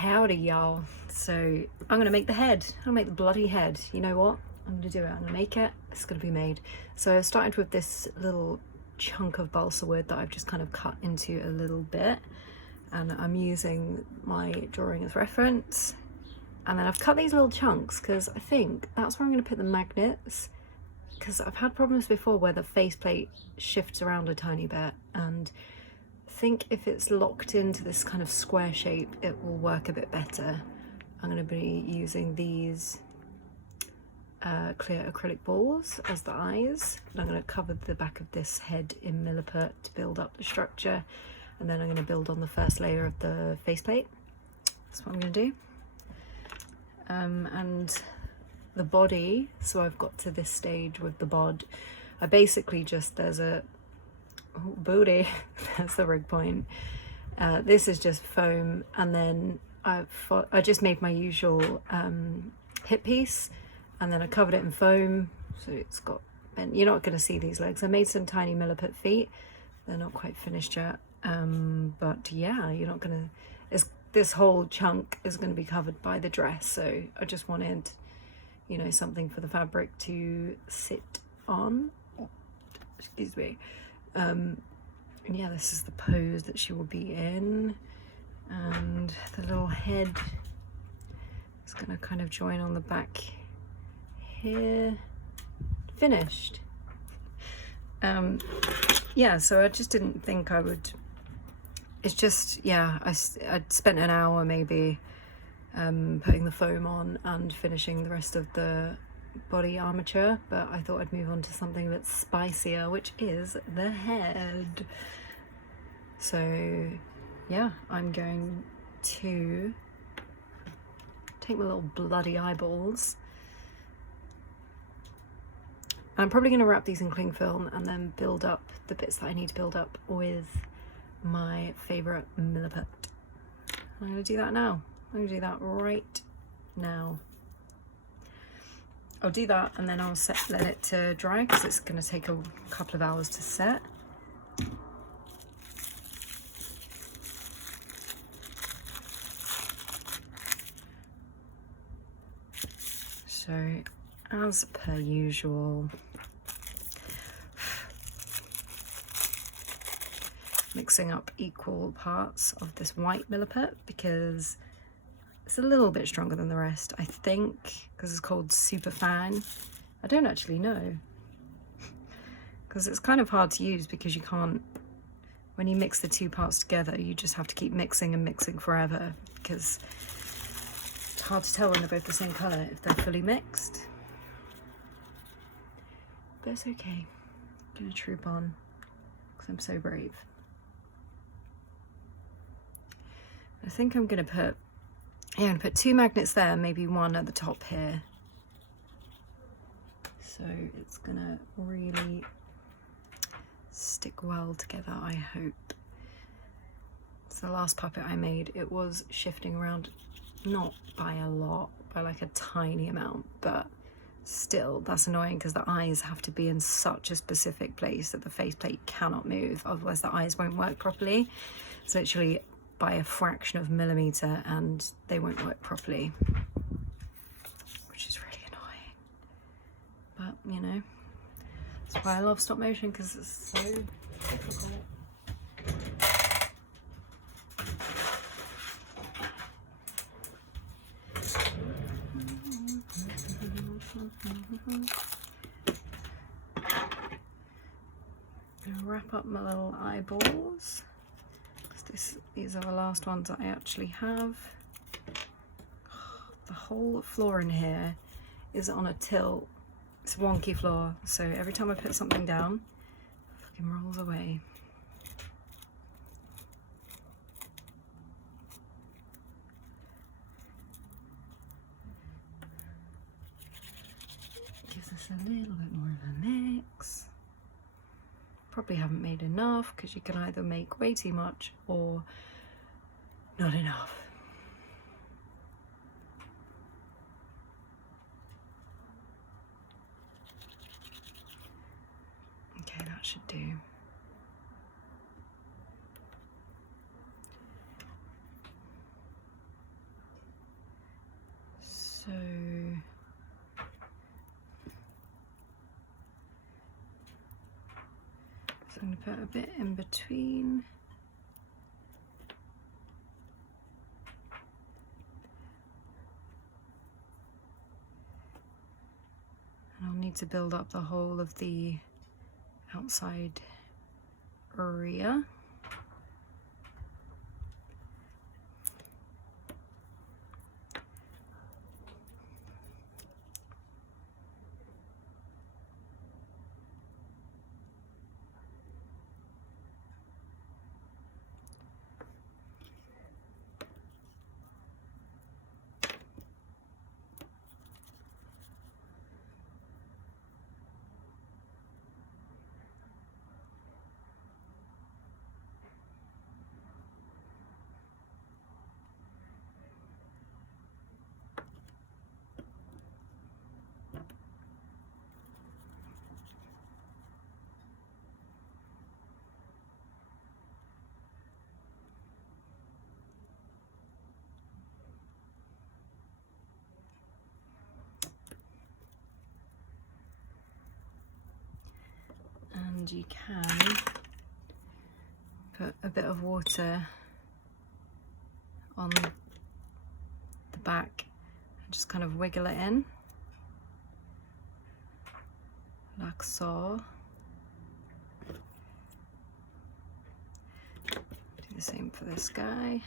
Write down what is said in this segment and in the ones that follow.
Howdy y'all. So I'm gonna make the head. I'm gonna make the bloody head. You know what? I'm gonna do it. I'm gonna make it. It's gonna be made. So I started with this little chunk of balsa wood that I've just kind of cut into a little bit, and I'm using my drawing as reference. And then I've cut these little chunks because I think that's where I'm gonna put the magnets, because I've had problems before where the faceplate shifts around a tiny bit, and I think if it's locked into this kind of square shape it will work a bit better. I'm going to be using these clear acrylic balls as the eyes, and I'm going to cover the back of this head in milliput to build up the structure, and then I'm going to build on the first layer of the faceplate. That's what I'm going to do. And the body, so I've got to this stage with the bod. I basically just, there's a booty, that's the rig point. This is just foam, and then I just made my usual hip piece, and then I covered it in foam, so it's got bent. You're not going to see these legs. I made some tiny milliput feet. They're not quite finished yet, but yeah, you're not going to, this whole chunk is going to be covered by the dress, so I just wanted, you know, something for the fabric to sit on. Excuse me. And yeah, this is the pose that she will be in, and the little head is going to kind of join on the back here. Finished. Yeah, so I just didn't think I would, it's just, yeah, I'd spent an hour maybe putting the foam on and finishing the rest of the body armature, but I thought I'd move on to something a bit spicier, which is the head. So yeah, I'm going to take my little bloody eyeballs. I'm probably going to wrap these in cling film and then build up the bits that I need to build up with my favourite milliput. I'm going to do that now. I'm going to do that right now. I'll do that and then I'll let it to dry, because it's going to take a couple of hours to set. So, as per usual, mixing up equal parts of this white milliput, because it's a little bit stronger than the rest, I think, because it's called Super Fan. I don't actually know, because it's kind of hard to use, because you can't, when you mix the two parts together, you just have to keep mixing and mixing forever, because it's hard to tell when they're both the same colour if they're fully mixed. But it's okay. I'm gonna troop on, because I'm so brave. I think I'm gonna put, yeah, I'm gonna put 2 magnets there, maybe 1 at the top here. So it's gonna really stick well together, I hope. So the last puppet I made, it was shifting around, not by a lot, by like a tiny amount, but still, that's annoying, because the eyes have to be in such a specific place that the faceplate cannot move, otherwise the eyes won't work properly. It's literally by a fraction of a millimeter and they won't work properly, which is really annoying. But you know, that's why I love stop motion, because it's so difficult. I'll wrap up my little eyeballs. These are the last ones that I actually have. The whole floor in here is on a tilt. It's a wonky floor, so every time I put something down, it fucking rolls away. Gives us a little bit more of a mix. Probably haven't made enough, because you can either make way too much or not enough. Okay, that should do. So I'm going to put a bit in between. And I'll need to build up the whole of the outside area. And you can put a bit of water on the back and just kind of wiggle it in, like so. Do the same for this guy.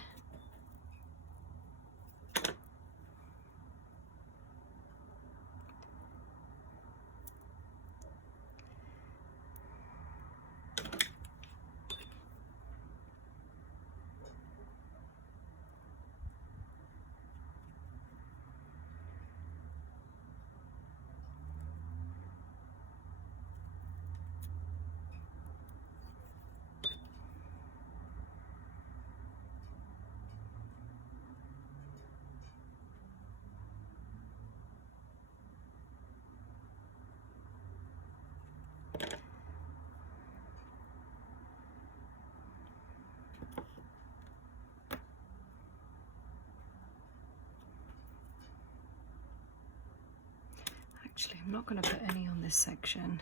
Actually, I'm not going to put any on this section. I'm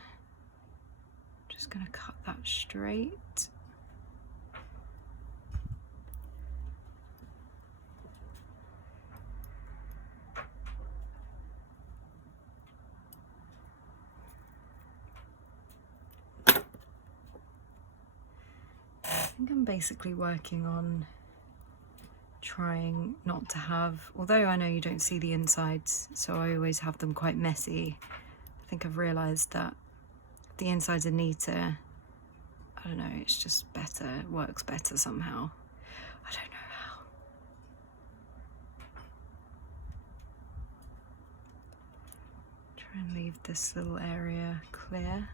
just going to cut that straight. I think I'm basically working on trying not to have, although I know you don't see the insides, so I always have them quite messy. I think I've realised that the insides are neater. I don't know, it's just better, it works better somehow. I don't know how. Try and leave this little area clear.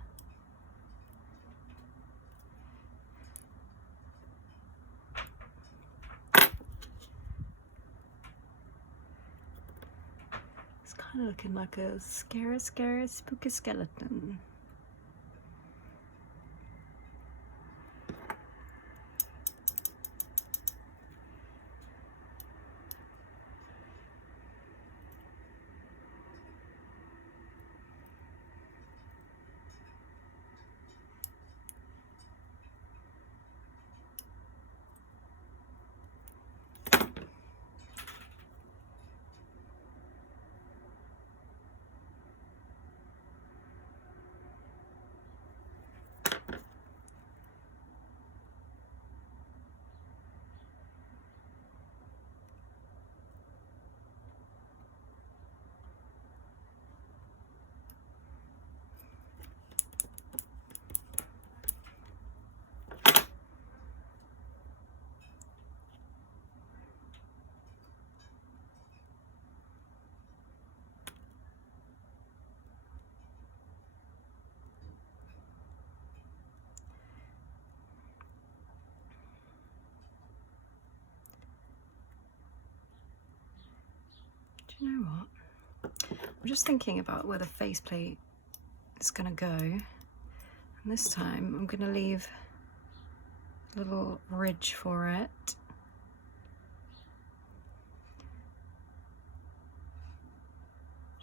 Kind of looking like a scary, spooky skeleton. Do you know what? I'm just thinking about where the faceplate is going to go. And this time I'm going to leave a little ridge for it.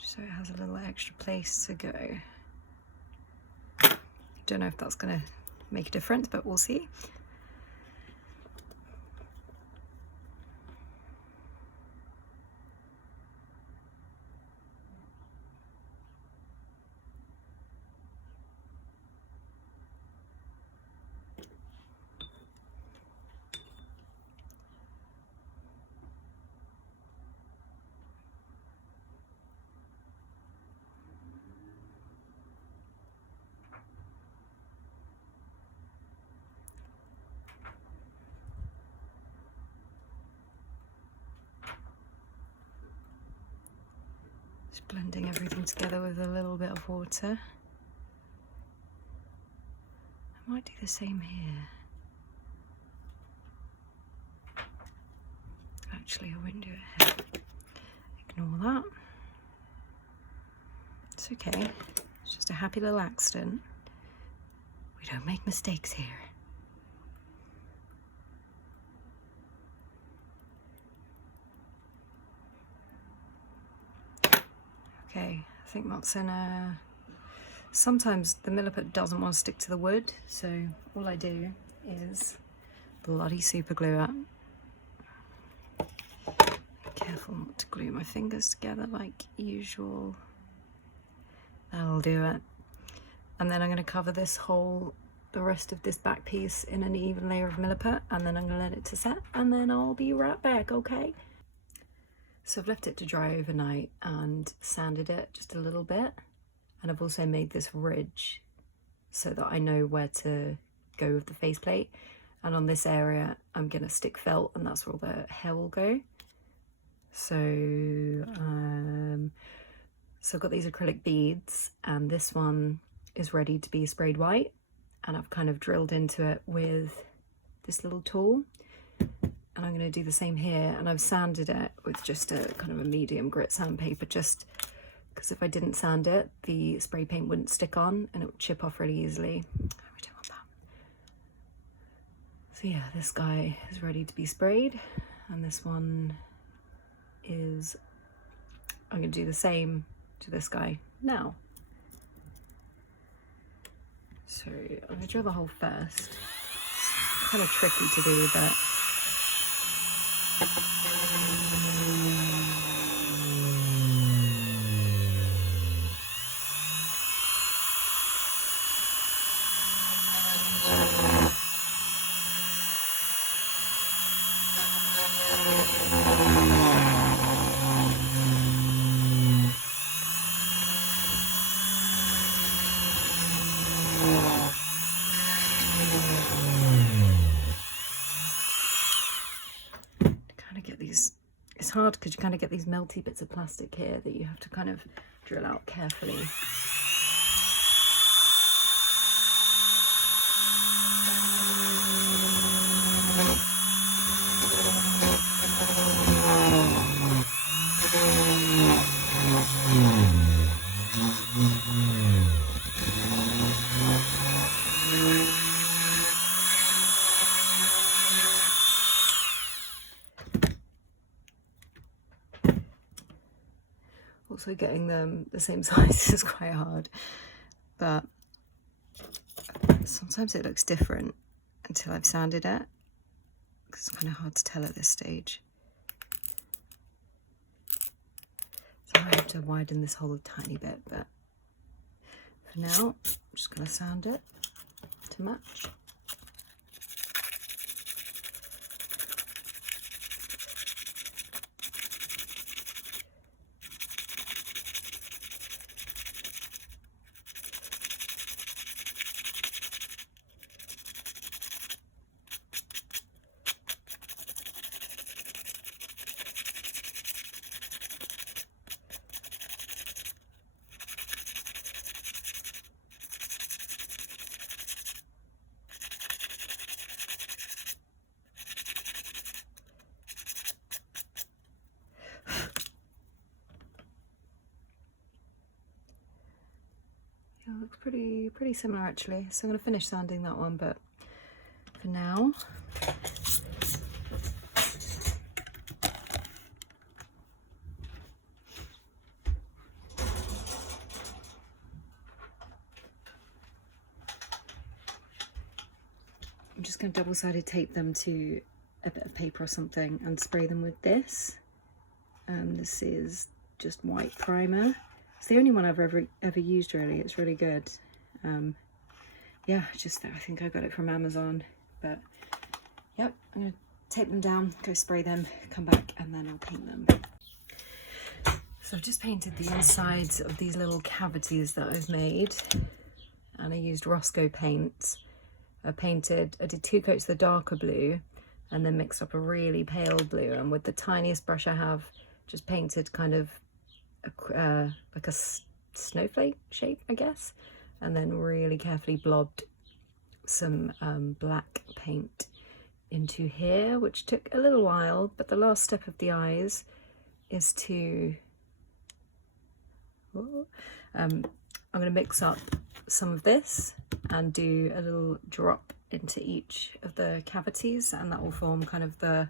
so it has a little extra place to go. Don't know if that's going to make a difference, but we'll see. Just blending everything together with a little bit of water. I might do the same here. Actually, I wouldn't do it here. Ignore that. It's okay. It's just a happy little accident. We don't make mistakes here. Okay, I think that's in a... Sometimes the milliput doesn't want to stick to the wood, so all I do is bloody super glue it. Careful not to glue my fingers together like usual. That'll do it. And then I'm going to cover this whole, the rest of this back piece in an even layer of milliput, and then I'm going to let it to set, and then I'll be right back, okay? So I've left it to dry overnight and sanded it just a little bit. And I've also made this ridge so that I know where to go with the faceplate. And on this area, I'm gonna stick felt, and that's where all the hair will go. So, so I've got these acrylic beads, and this one is ready to be sprayed white. And I've kind of drilled into it with this little tool. And I'm gonna do the same here. And I've sanded it with just a kind of a medium grit sandpaper, just because if I didn't sand it, the spray paint wouldn't stick on and it would chip off really easily. We don't want that. So yeah, this guy is ready to be sprayed, and this one is, I'm gonna do the same to this guy now. So I'm gonna drill the hole first. It's kind of tricky to do, but it's hard because you kind of get these melty bits of plastic here that you have to kind of drill out carefully. Also getting them the same size is quite hard, but sometimes it looks different until I've sanded it, because it's kind of hard to tell at this stage. So I have to widen this hole a tiny bit, but for now I'm just going to sand it to match. It looks pretty similar actually. So I'm going to finish sanding that one, but for now, just going to double-sided tape them to a bit of paper or something and spray them with this. This is just white primer. It's the only one I've ever used really. It's really good. Yeah, I think I got it from Amazon. But yep, I'm going to tape them down, go spray them, come back, and then I'll paint them. So I've just painted the insides of these little cavities that I've made, and I used Roscoe paint. I did 2 coats of the darker blue and then mixed up a really pale blue, and with the tiniest brush I have, just painted kind of like a snowflake shape, I guess, and then really carefully blobbed some black paint into here, which took a little while. But the last step of the eyes is to I'm going to mix up some of this and do a little drop into each of the cavities, and that will form kind of the,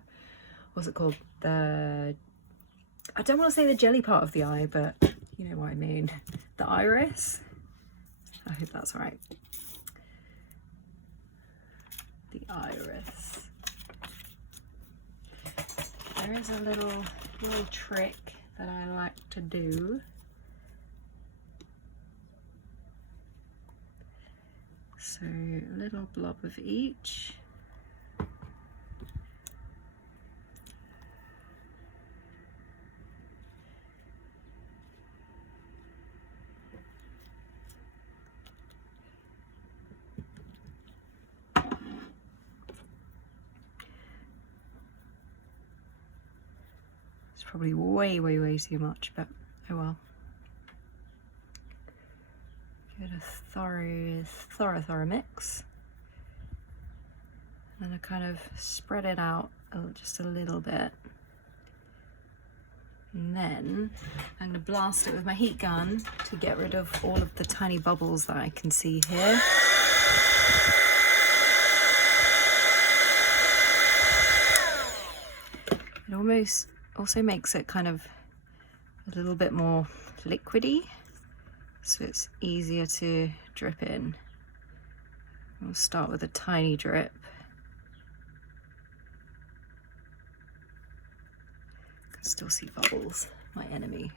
what's it called, I don't want to say the jelly part of the eye, but you know what I mean, the iris. I hope that's right. The iris. There is a little trick that I like to do. So a little blob of each. It's probably way too much, but oh well. Give it a thorough mix, and I kind of spread it out just a little bit, and then I'm going to blast it with my heat gun to get rid of all of the tiny bubbles that I can see here. It almost also makes it kind of a little bit more liquidy, so it's easier to drip in. We'll start with a tiny drip. I can still see bubbles, my enemy.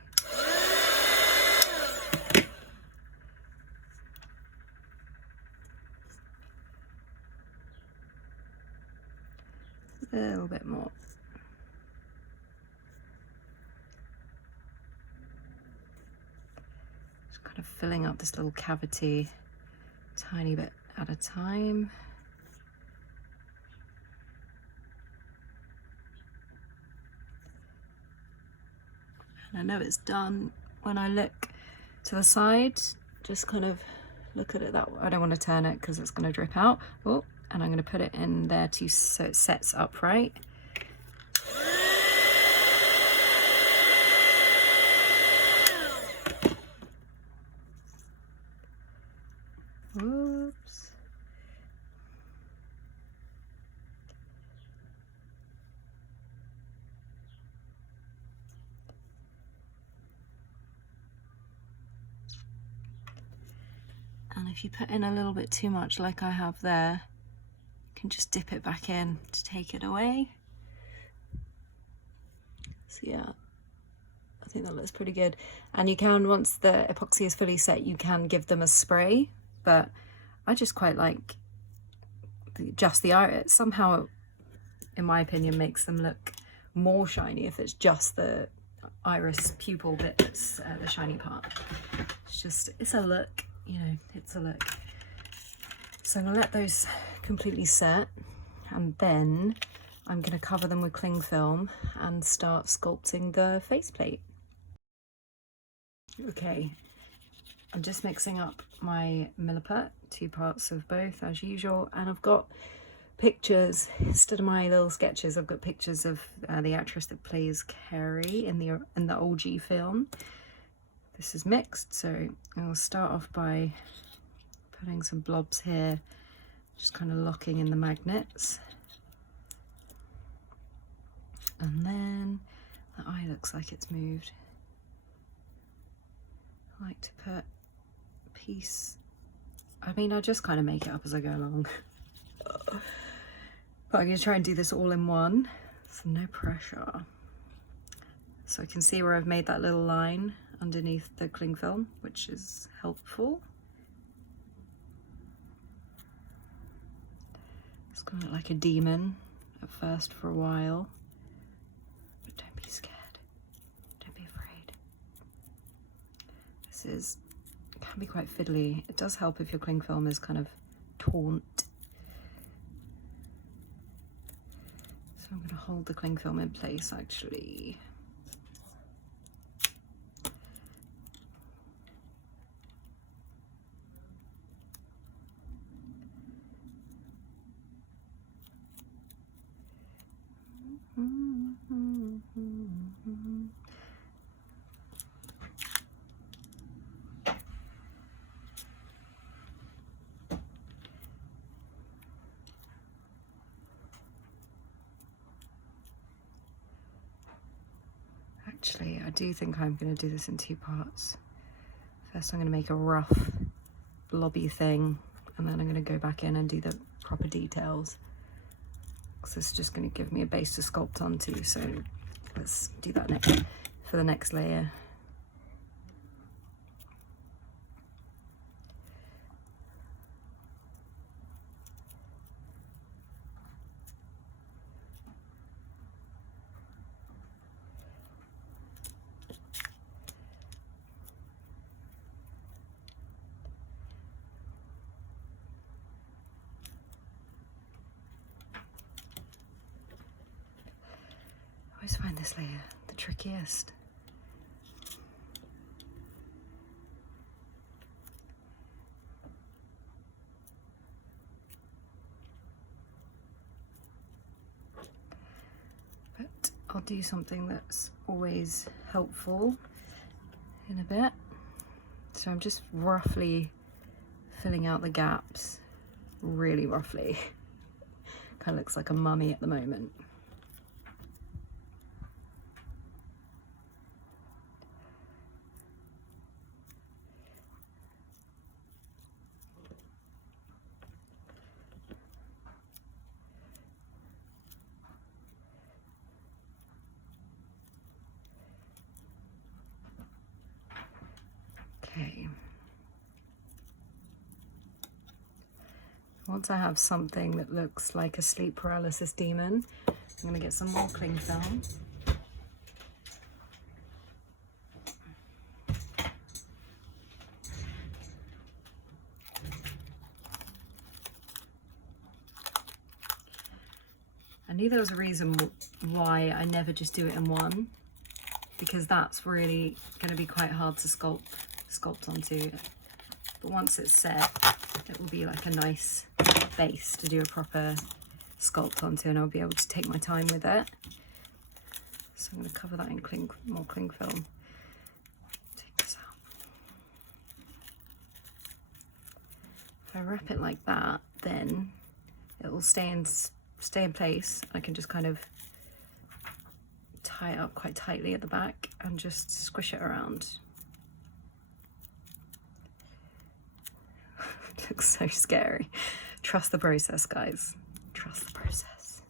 A little bit more. Kind of filling up this little cavity tiny bit at a time. And I know it's done when I look to the side. Just kind of look at it that way. I don't want to turn it because it's going to drip out. Oh, and I'm going to put it in there too, so it sets upright. Oops. And if you put in a little bit too much like I have there, you can just dip it back in to take it away. So yeah, I think that looks pretty good. And you can, once the epoxy is fully set, you can give them a spray, but I just quite like just the iris. Somehow, in my opinion, makes them look more shiny if it's just the iris pupil bit that's the shiny part. It's a look, you know, it's a look. So I'm gonna let those completely set, and then I'm gonna cover them with cling film and start sculpting the faceplate. Okay, I'm just mixing up my Milliput, 2 parts of both as usual, and I've got pictures, instead of my little sketches, I've got pictures of the actress that plays Carrie in the OG film. This is mixed, so I'll start off by putting some blobs here, just kind of locking in the magnets. And then the eye looks like it's moved. I like to put a piece, I mean, I just kind of make it up as I go along. But I'm going to try and do this all in one, so no pressure. So I can see where I've made that little line underneath the cling film, which is helpful. It's going to look like a demon at first for a while, but don't be scared, don't be afraid. This can be quite fiddly. It does help if your cling film is kind of taut. So I'm going to hold the cling film in place actually. Actually, I do think I'm going to do this in two parts. First, I'm going to make a rough, blobby thing, and then I'm going to go back in and do the proper details. Because it's just going to give me a base to sculpt onto, so let's do that next for the next layer. I always find this layer the trickiest. But I'll do something that's always helpful in a bit. So I'm just roughly filling out the gaps, really roughly. Kind of looks like a mummy at the moment. Okay. Once I have something that looks like a sleep paralysis demon, I'm going to get some more cling film. I knew there was a reason why I never just do it in one, because that's really going to be quite hard to sculpt onto. But once it's set, it will be like a nice base to do a proper sculpt onto, and I'll be able to take my time with it. So I'm going to cover that in more cling film. Take this out. If I wrap it like that, then it will stay in place. I can just kind of tie it up quite tightly at the back and just squish it around. It looks so scary. Trust the process, guys. Trust the process.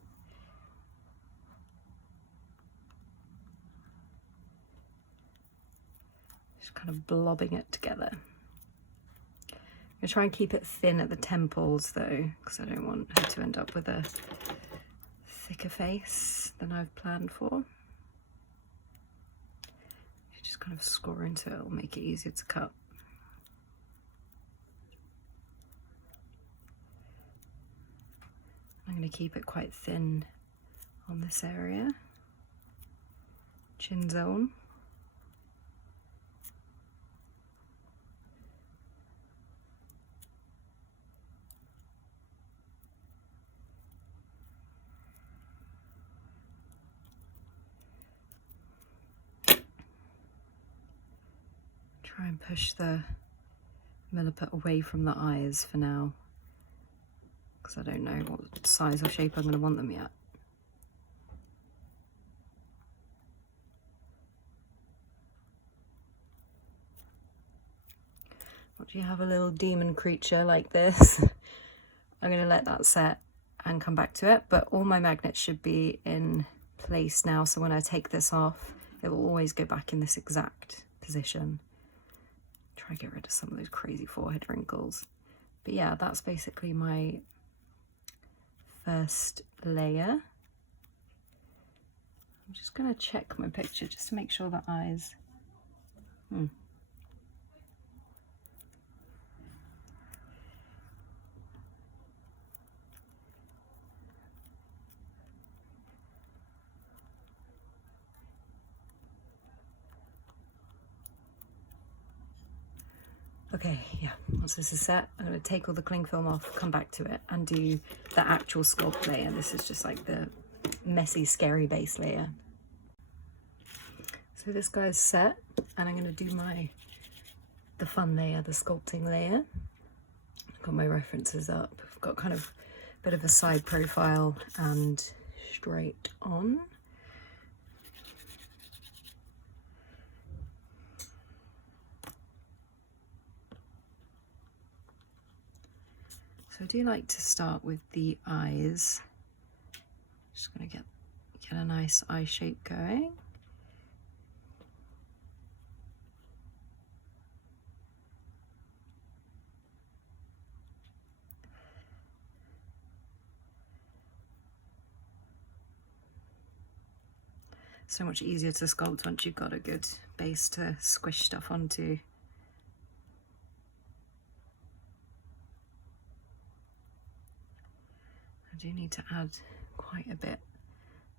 Just kind of blobbing it together. I'm going to try and keep it thin at the temples though, because I don't want her to end up with a thicker face than I've planned for. You just kind of score into it, it'll make it easier to cut. I'm going to keep it quite thin on this area, chin zone. Try and push the milliput away from the eyes for now, because I don't know what size or shape I'm going to want them yet. Once you have a little demon creature like this, I'm going to let that set and come back to it, but all my magnets should be in place now, so when I take this off it will always go back in this exact position. Try to get rid of some of those crazy forehead wrinkles. But yeah, that's basically my first layer. I'm just going to check my picture just to make sure the eyes... Okay, yeah, once this is set, I'm going to take all the cling film off, come back to it, and do the actual sculpt layer. This is just like the messy, scary base layer. So this guy's set, and I'm going to do the fun layer, the sculpting layer. I've got my references up. I've got kind of a bit of a side profile and straight on. So I do like to start with the eyes. Just going to get a nice eye shape going. So much easier to sculpt once you've got a good base to squish stuff onto. I do need to add quite a bit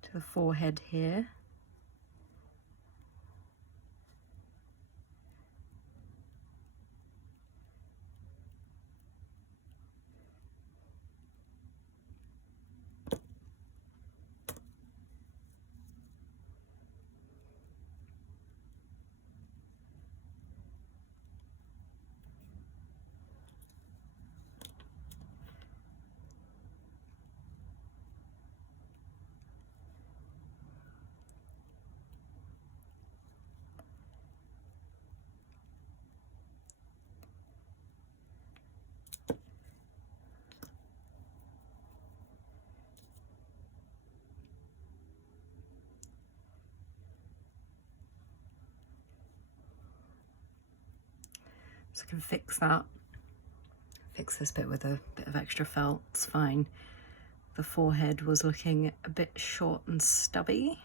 to the forehead here. So I can fix that, fix this bit with a bit of extra felt, it's fine. The forehead was looking a bit short and stubby.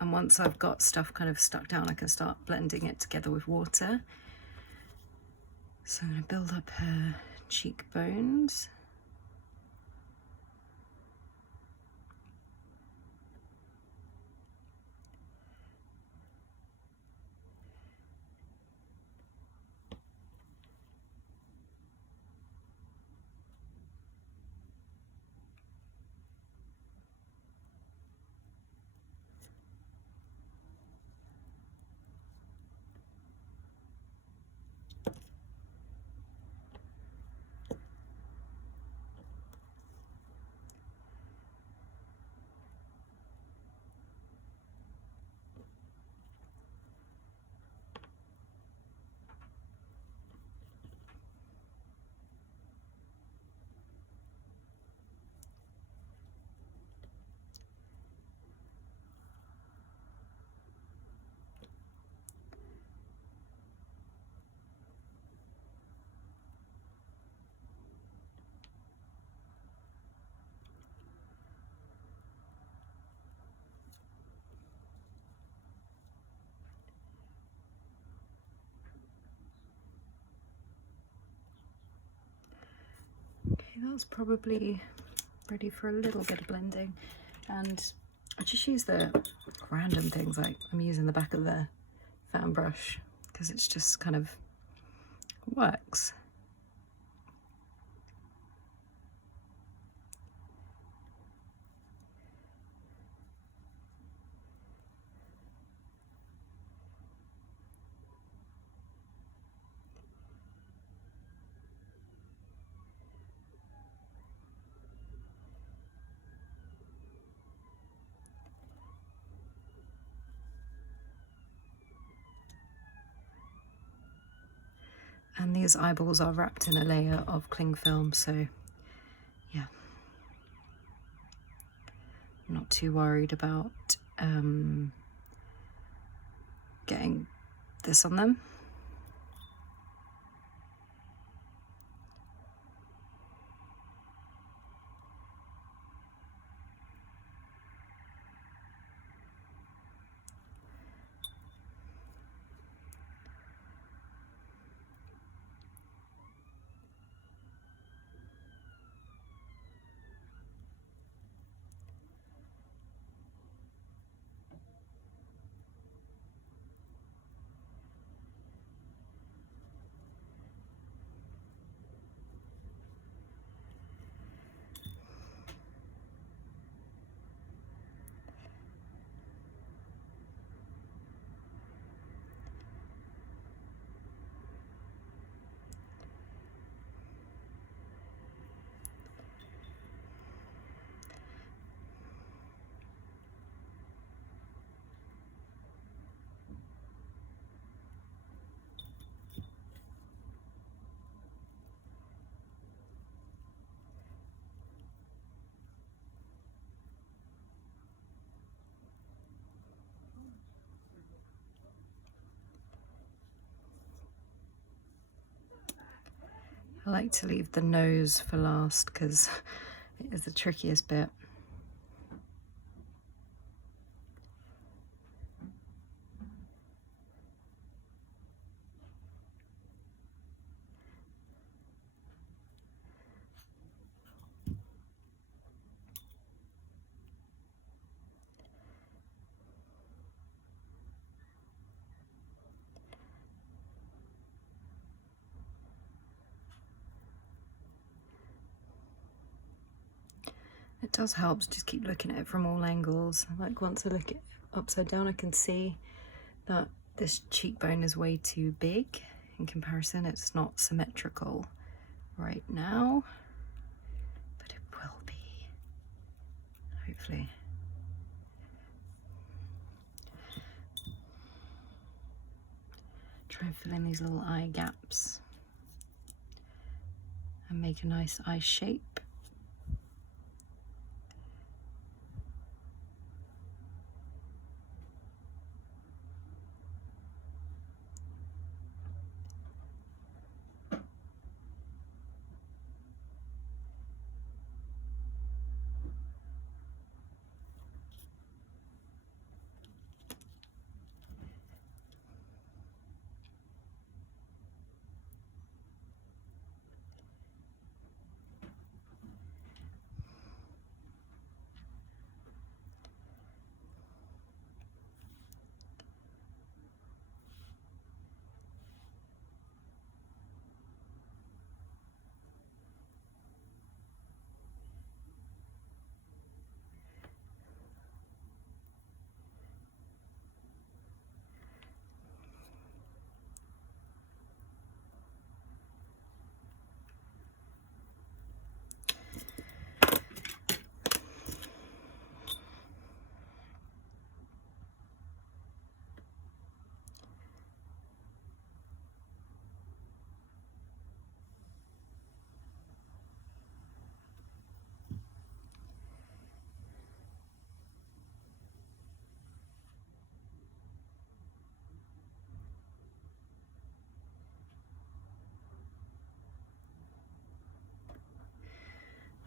And once I've got stuff kind of stuck down, I can start blending it together with water. So I'm going to build up her cheekbones. Okay, that's probably ready for a little bit of blending. And I just use the random things, like I'm using the back of the fan brush because it's just kind of works. And these eyeballs are wrapped in a layer of cling film, so yeah. I'm not too worried about getting this on them. I like to leave the nose for last because it is the trickiest bit. It does help to just keep looking at it from all angles. Like once I look at it upside down, I can see that this cheekbone is way too big in comparison. It's not symmetrical right now, but it will be, hopefully. Try and fill in these little eye gaps and make a nice eye shape.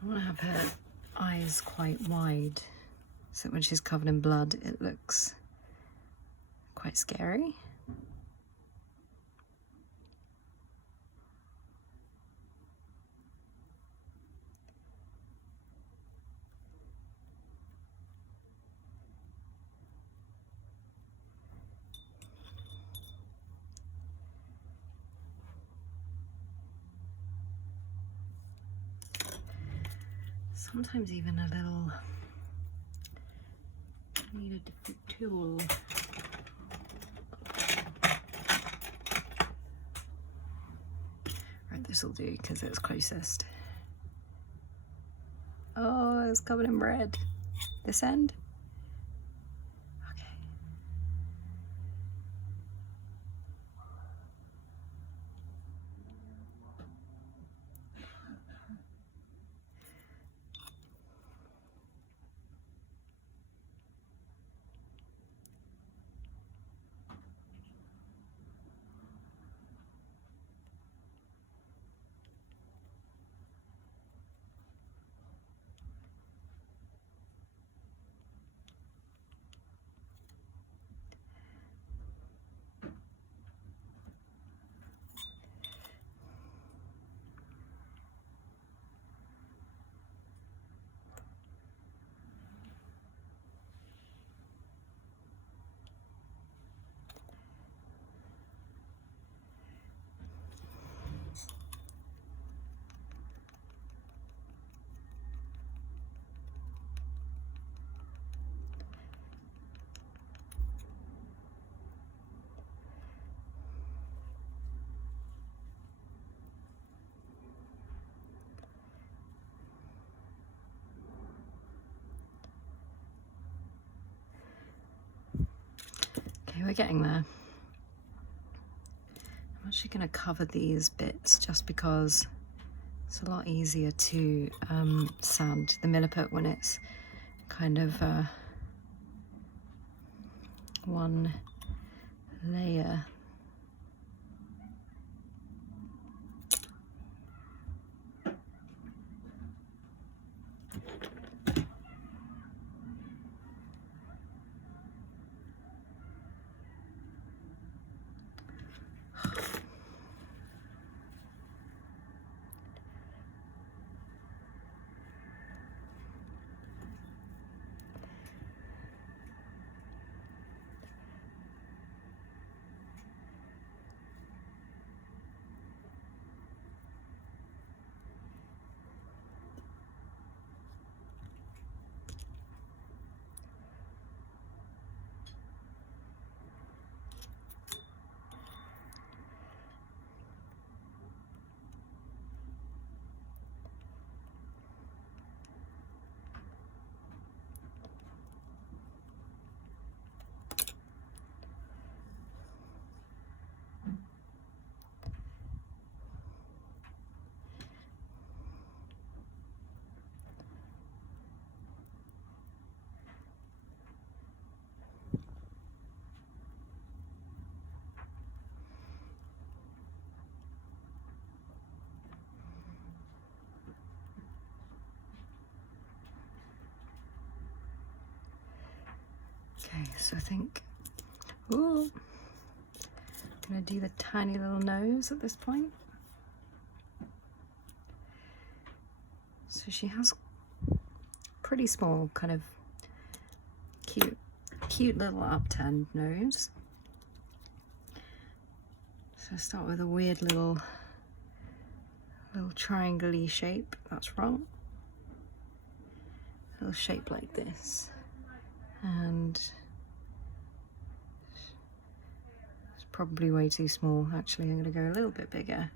I want to have her eyes quite wide so that when she's covered in blood it looks quite scary. Sometimes even a little, need a different tool. Right, this will do because it's closest. Oh, it's covered in red. This end? Okay. Okay, we're getting there. I'm actually going to cover these bits just because it's a lot easier to sand the milliput when it's kind of one layer. Okay, so I think, ooh, I'm gonna do the tiny little nose at this point. So she has pretty small, kind of cute little upturned nose. So I start with a weird little triangle-y shape. That's wrong. A little shape like this. And it's probably way too small. Actually, I'm going to go a little bit bigger.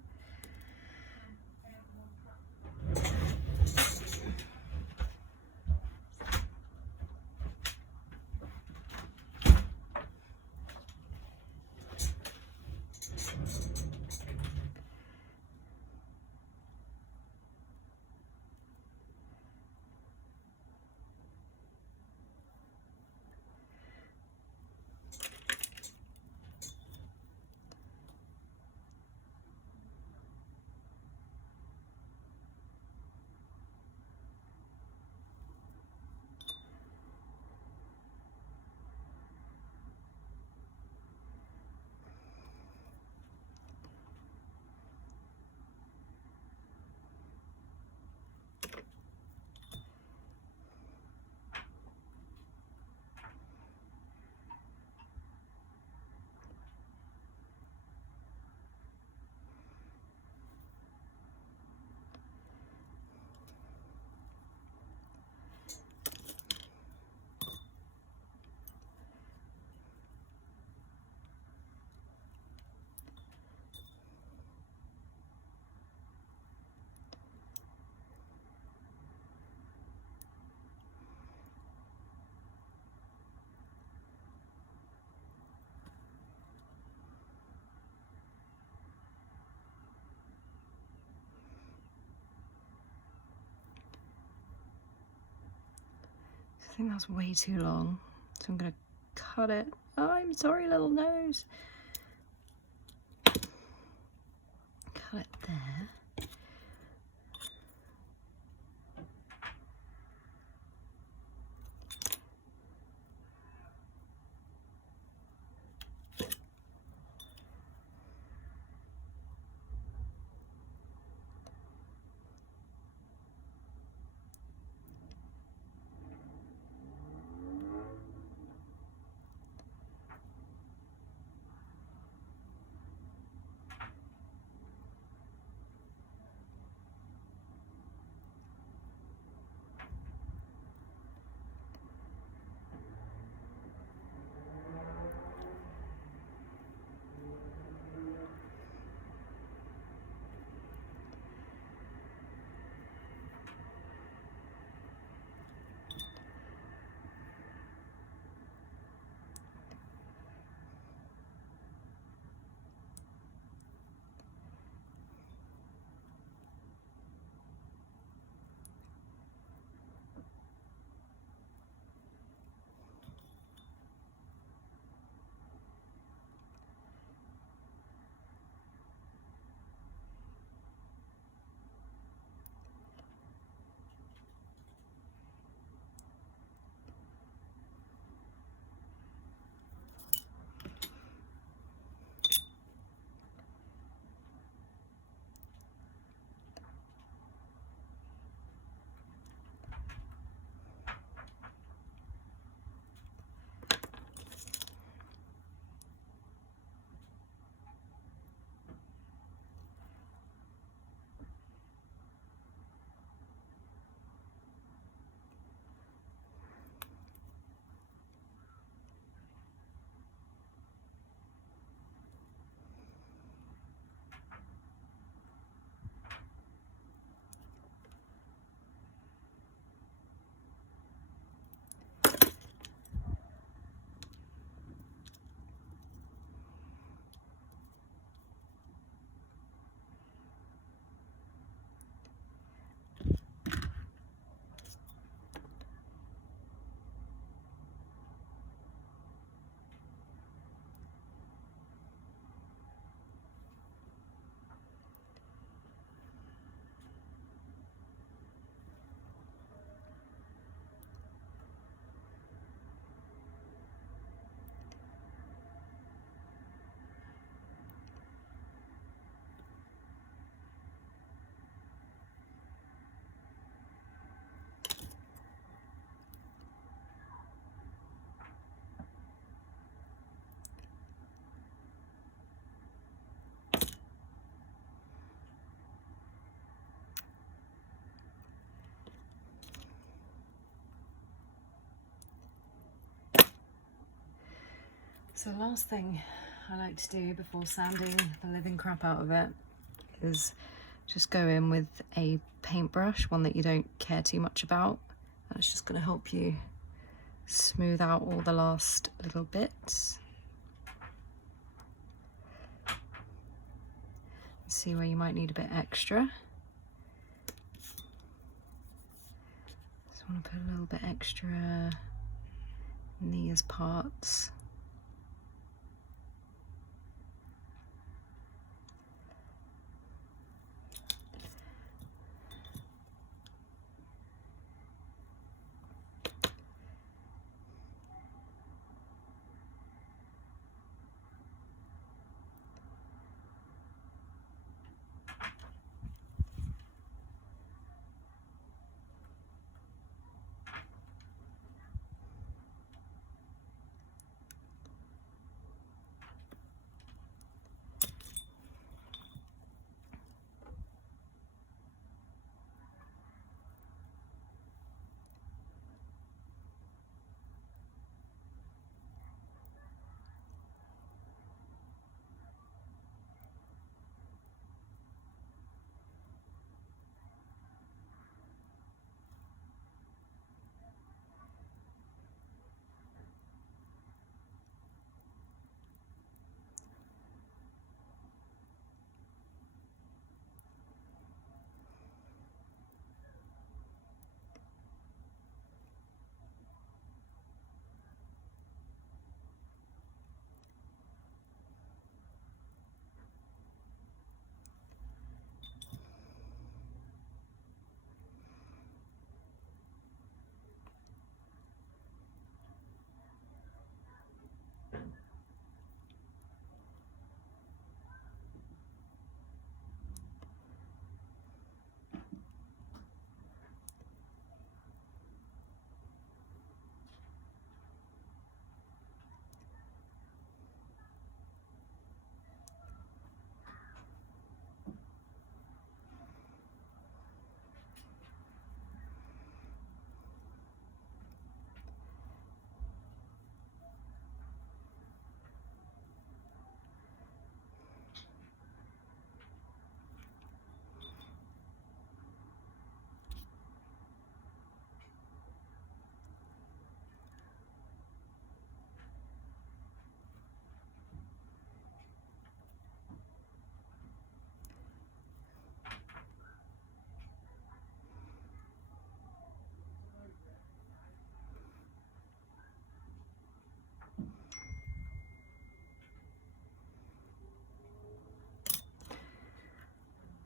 I think that's way too long, so I'm gonna cut it. Oh, I'm sorry, little nose. Cut it there. So the last thing I like to do before sanding the living crap out of it is just go in with a paintbrush, one that you don't care too much about. That's just going to help you smooth out all the last little bits. See where you might need a bit extra. Just want to put a little bit extra in these parts.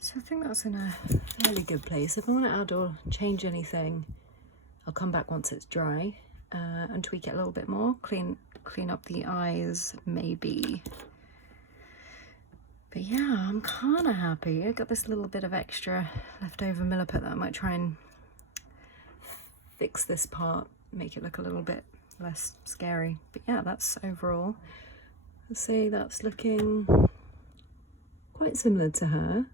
So I think that's in a fairly good place. If I want to add or change anything, I'll come back once it's dry and tweak it a little bit more. Clean up the eyes, maybe. But yeah, I'm kind of happy. I got this little bit of extra leftover milliput that I might try and fix this part, make it look a little bit less scary. But yeah, that's overall. I'd say that's looking quite similar to her,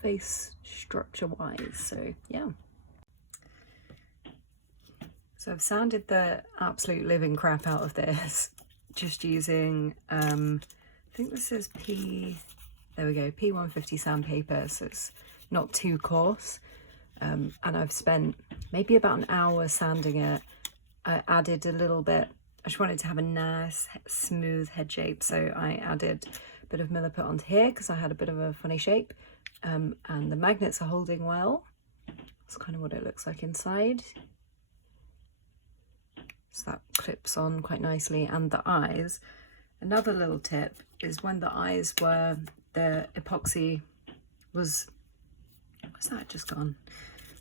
face structure wise. So yeah. So I've sanded the absolute living crap out of this, just using, I think this is P150 sandpaper, so it's not too coarse. And I've spent maybe about an hour sanding it. I added a little bit, I just wanted to have a nice smooth head shape, so I added a bit of milliput onto here because I had a bit of a funny shape. And the magnets are holding well. That's kind of what it looks like inside. So that clips on quite nicely. And the eyes, another little tip is when the eyes were, the epoxy was, what's that just gone?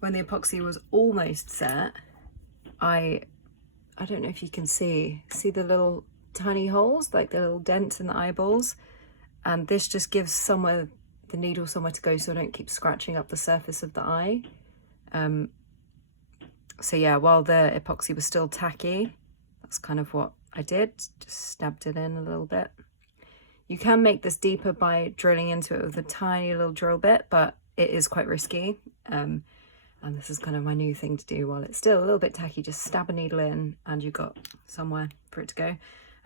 When the epoxy was almost set, I don't know if you can see the little tiny holes, like the little dents in the eyeballs. And this just gives the needle somewhere to go so I don't keep scratching up the surface of the eye. So yeah, while the epoxy was still tacky, that's kind of what I did, just stabbed it in a little bit. You can make this deeper by drilling into it with a tiny little drill bit, but it is quite risky. And this is kind of my new thing to do while it's still a little bit tacky. Just stab a needle in and you've got somewhere for it to go.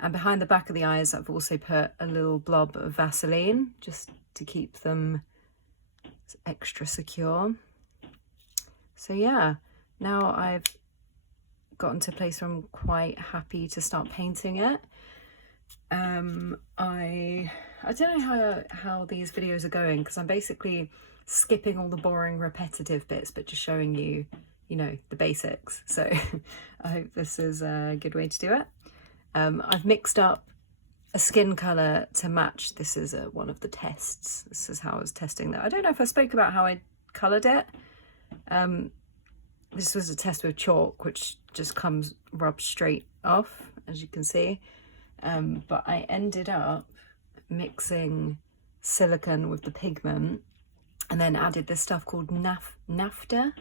And behind the back of the eyes, I've also put a little blob of Vaseline just to keep them extra secure. So yeah, now I've gotten to a place where I'm quite happy to start painting it. I don't know how these videos are going, because I'm basically skipping all the boring repetitive bits but just showing you, you know, the basics. So I hope this is a good way to do it. I've mixed up a skin colour to match. This is one of the tests. This is how I was testing that. I don't know if I spoke about how I coloured it. This was a test with chalk, which just comes rubbed straight off, as you can see. But I ended up mixing silicone with the pigment and then added this stuff called NAFTA,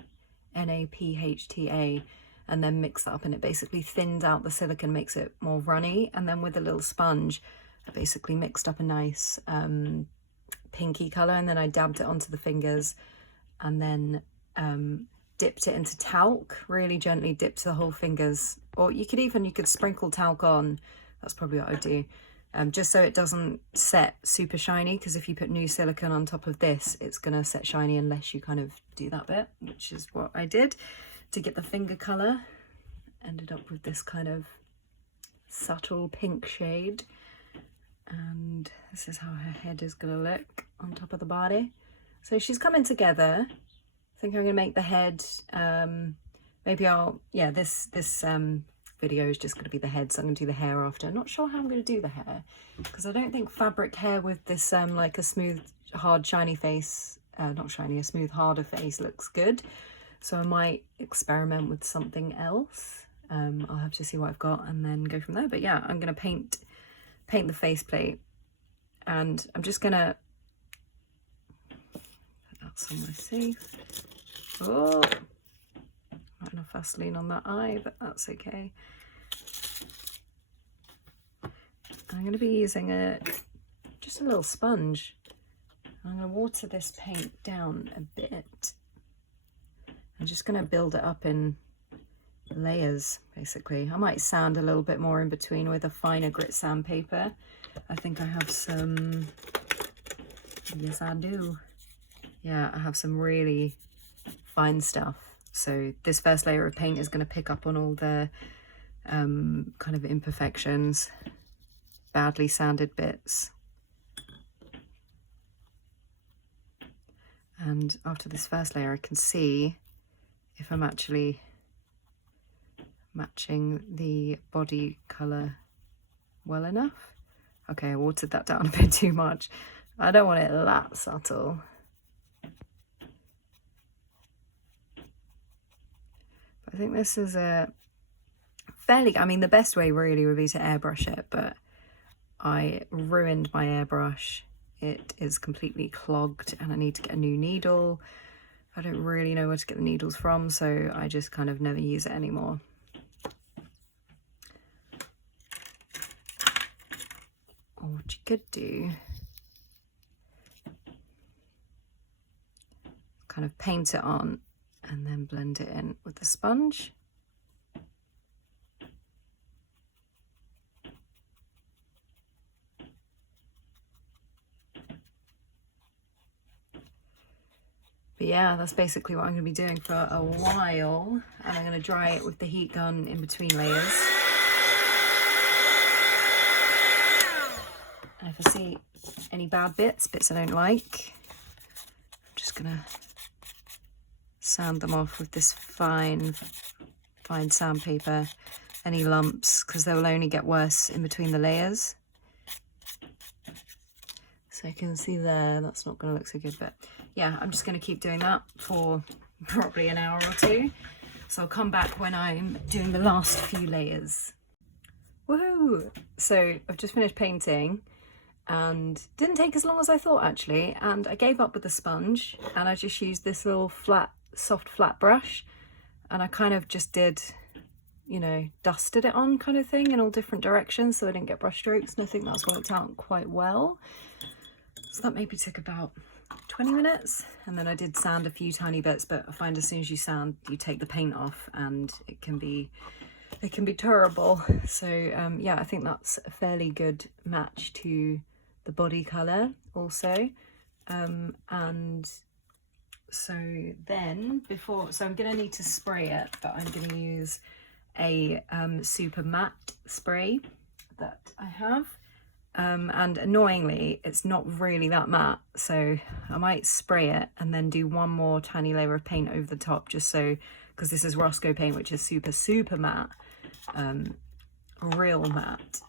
NAPHTA, and then mixed that up, and it basically thins out the silicone, makes it more runny. And then with a little sponge, I basically mixed up a nice pinky colour, and then I dabbed it onto the fingers and then dipped it into talc, really gently dipped the whole fingers. Or you could sprinkle talc on. That's probably what I would do, just so it doesn't set super shiny, because if you put new silicone on top of this, it's gonna set shiny unless you kind of do that bit, which is what I did to get the finger colour. Ended up with this kind of subtle pink shade, and this is how her head is gonna look on top of the body. So she's coming together. I think I'm gonna make the head, maybe this video is just going to be the head, so I'm going to do the hair after. I'm not sure how I'm going to do the hair, because I don't think fabric hair with this like a smooth, hard, shiny face, not shiny, a smooth, harder face looks good. So I might experiment with something else. I'll have to see what I've got and then go from there. But yeah, I'm going to paint the faceplate, and I'm just going to put that somewhere safe. Oh, not enough Vaseline on that eye, but that's okay. I'm going to be using just a little sponge. I'm going to water this paint down a bit. I'm just going to build it up in layers, basically. I might sand a little bit more in between with a finer grit sandpaper. I think I have some, yes I do. Yeah, I have some really fine stuff. So this first layer of paint is going to pick up on all the kind of imperfections, badly sanded bits. And after this first layer, I can see if I'm actually matching the body colour well enough. Okay, I watered that down a bit too much. I don't want it that subtle. I think this is a fairly, I mean, the best way really would be to airbrush it, but I ruined my airbrush. It is completely clogged and I need to get a new needle. I don't really know where to get the needles from, so I just kind of never use it anymore. Or what you could do, kind of paint it on and then blend it in with the sponge. But yeah, that's basically what I'm going to be doing for a while, and I'm going to dry it with the heat gun in between layers. And if I see any bad bits I don't like, I'm just going to sand them off with this fine sandpaper. Any lumps, because they will only get worse in between the layers. So you can see there, that's not going to look so good, but yeah, I'm just going to keep doing that for probably an hour or two. So I'll come back when I'm doing the last few layers. Woohoo! So I've just finished painting and didn't take as long as I thought actually, and I gave up with the sponge and I just used this little soft flat brush, and I kind of just did, you know, dusted it on kind of thing in all different directions so I didn't get brush strokes, and I think that's worked out quite well. So that maybe took about 20 minutes, and then I did sand a few tiny bits, but I find as soon as you sand, you take the paint off and it can be they can be terrible. So yeah, I think that's a fairly good match to the body colour also. And so then so I'm gonna need to spray it, but I'm gonna use a super matte spray that I have. And annoyingly, it's not really that matte, so I might spray it and then do one more tiny layer of paint over the top, just so, because this is Roscoe paint, which is super matte, real matte.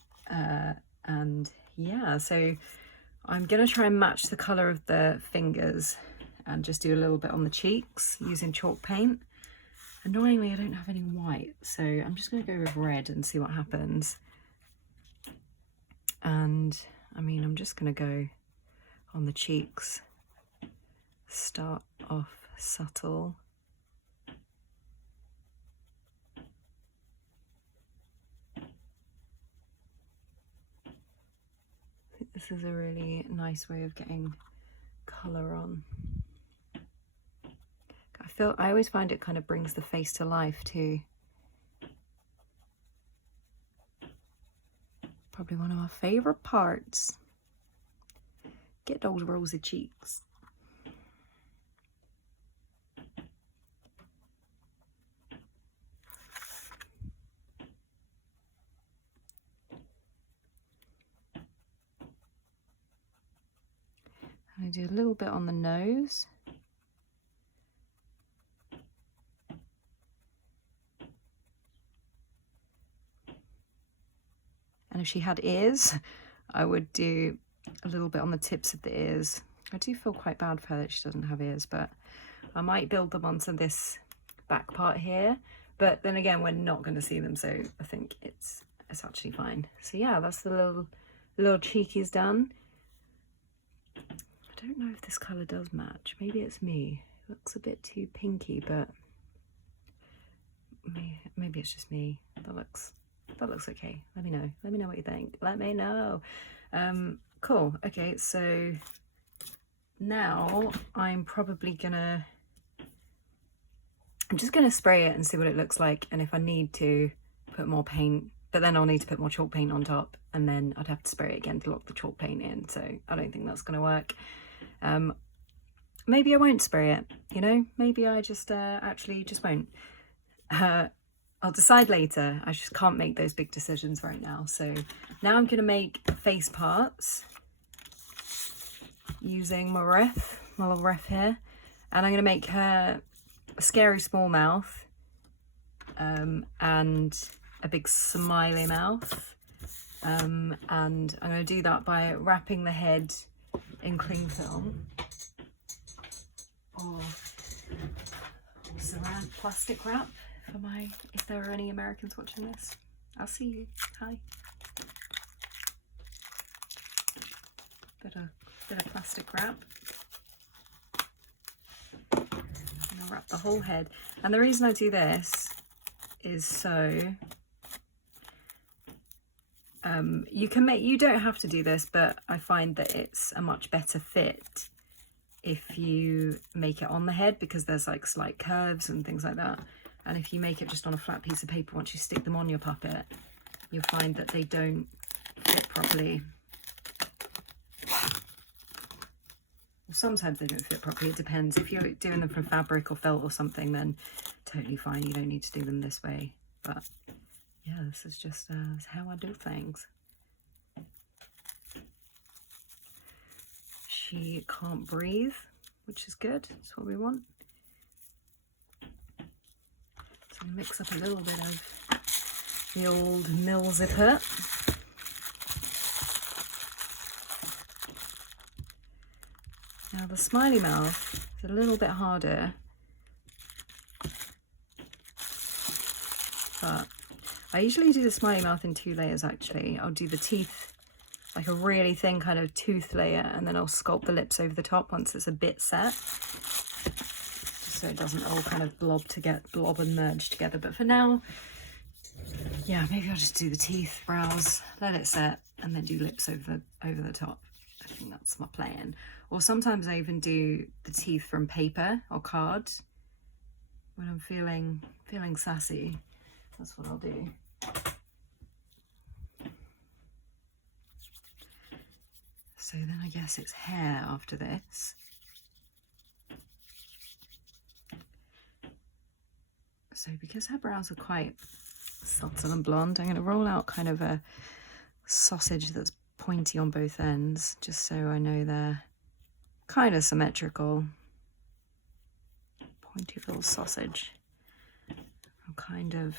And yeah, so I'm gonna try and match the color of the fingers and just do a little bit on the cheeks using chalk paint. Annoyingly, I don't have any white, so I'm just gonna go with red and see what happens. And I mean, I'm just going to go on the cheeks, start off subtle. I think this is a really nice way of getting colour on. I always find it kind of brings the face to life too. Probably one of my favourite parts. Get those rosy cheeks. I do a little bit on the nose. And if she had ears, I would do a little bit on the tips of the ears. I do feel quite bad for her that she doesn't have ears, but I might build them onto this back part here. But then again, we're not going to see them, so I think it's actually fine. So yeah, that's the little cheekies done. I don't know if this colour does match. Maybe it's me. It looks a bit too pinky, but maybe it's just me. That looks okay. Let me know what you think. Let me know. Cool. Okay, so now I'm just gonna spray it and see what it looks like, and if I need to put more paint, but then I'll need to put more chalk paint on top, and then I'd have to spray it again to lock the chalk paint in, so I don't think that's gonna work. Maybe I won't spray it, you know, maybe I just actually just won't. I'll decide later. I just can't make those big decisions right now. So now I'm going to make face parts using my little ref here. And I'm going to make her a scary small mouth and a big smiley mouth. And I'm going to do that by wrapping the head in cling film or saran plastic wrap. If there are any Americans watching this, I'll see you. Hi. Bit of plastic wrap. And I'll wrap the whole head. And the reason I do this is so you don't have to do this, but I find that it's a much better fit if you make it on the head, because there's like slight curves and things like that. And if you make it just on a flat piece of paper, once you stick them on your puppet, you'll find that they don't fit properly. Well, sometimes they don't fit properly, it depends. If you're doing them from fabric or felt or something, then totally fine, you don't need to do them this way. But yeah, this is just how I do things. She can't breathe, which is good, that's what we want. Mix up a little bit of the old mill zipper. Now the smiley mouth is a little bit harder, but I usually do the smiley mouth in 2 layers actually. I'll do the teeth, like a really thin kind of tooth layer, and then I'll sculpt the lips over the top once it's a bit set, so it doesn't all kind of blob and merge together. But for now, yeah, maybe I'll just do the teeth, brows, let it set, and then do lips over the top. I think that's my plan. Or sometimes I even do the teeth from paper or card when I'm feeling sassy. That's what I'll do. So then I guess it's hair after this. So because her brows are quite subtle and blonde, I'm going to roll out kind of a sausage that's pointy on both ends, just so I know they're kind of symmetrical. Pointy little sausage. I'm kind of...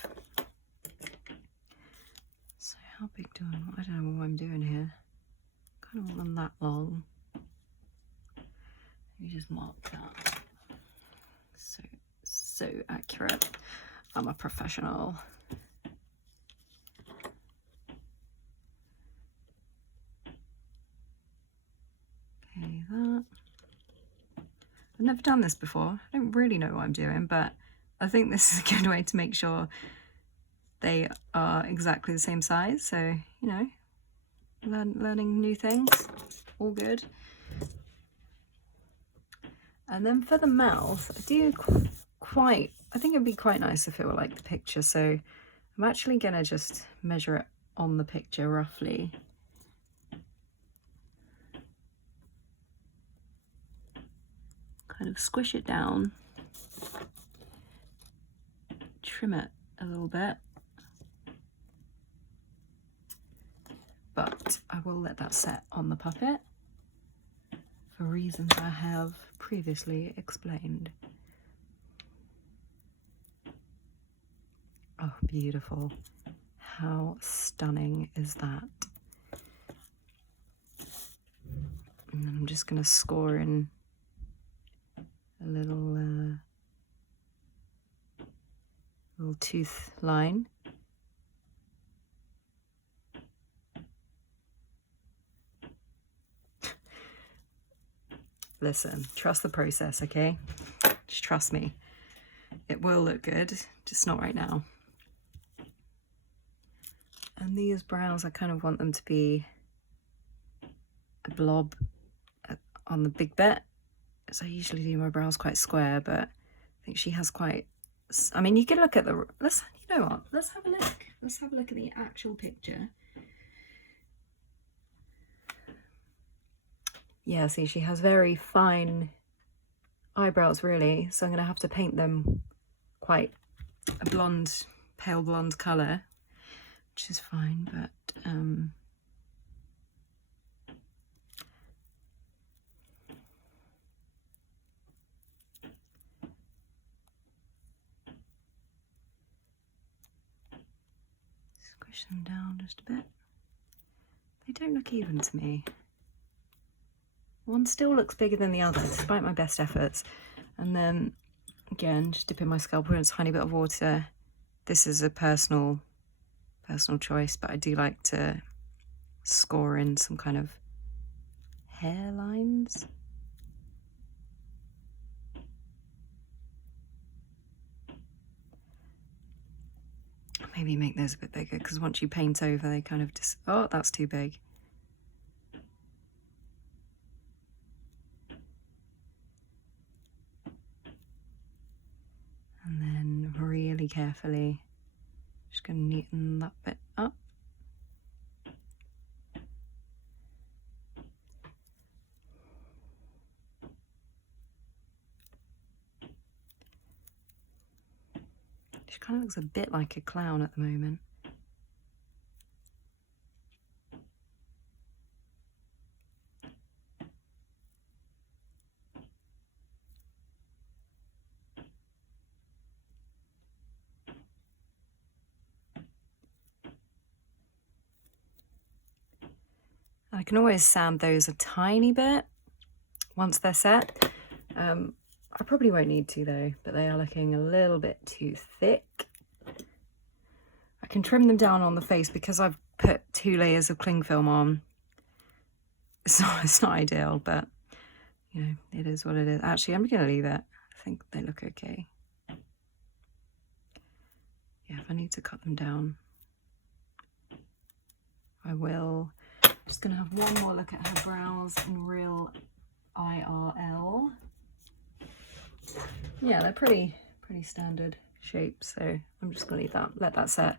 So how big do I want? I don't know what I'm doing here. I don't want them that long. Let me just mark that. So accurate. I'm a professional. Okay, that. I've never done this before. I don't really know what I'm doing, but I think this is a good way to make sure they are exactly the same size. So, you know, learning new things, all good. And then for the mouth, I do I think it'd be quite nice if it were like the picture. So I'm actually gonna just measure it on the picture roughly. Kind of squish it down, trim it a little bit, but I will let that set on the puppet for reasons I have previously explained. Oh, beautiful. How stunning is that? And then I'm just going to score in a little tooth line. Listen, trust the process, okay? Just trust me. It will look good, just not right now. And these brows, I kind of want them to be a blob on the big bit. So I usually do my brows quite square, but I think she has quite... I mean, you can look at the... You know what? Let's have a look. Let's have a look at the actual picture. Yeah, see, she has very fine eyebrows, really. So I'm going to have to paint them quite a blonde, pale blonde colour, which is fine, but... Squish them down just a bit. They don't look even to me. One still looks bigger than the other, despite my best efforts. And then, again, just dipping my scalpel in a tiny bit of water. This is a personal choice, but I do like to score in some kind of hairlines. Maybe make those a bit bigger, because once you paint over, they kind of just... Oh, that's too big. And then really carefully, just going to neaten that bit up. She kind of looks a bit like a clown at the moment. I can always sand those a tiny bit once they're set. I probably won't need to though, but they are looking a little bit too thick. I can trim them down on the face because I've put 2 layers of cling film on. It's not ideal, but you know, it is what it is. Actually, I'm going to leave it. I think they look okay. Yeah, if I need to cut them down, I will. Just going to have one more look at her brows in real IRL. Yeah, they're pretty standard. shape, so I'm just gonna leave that, let that set.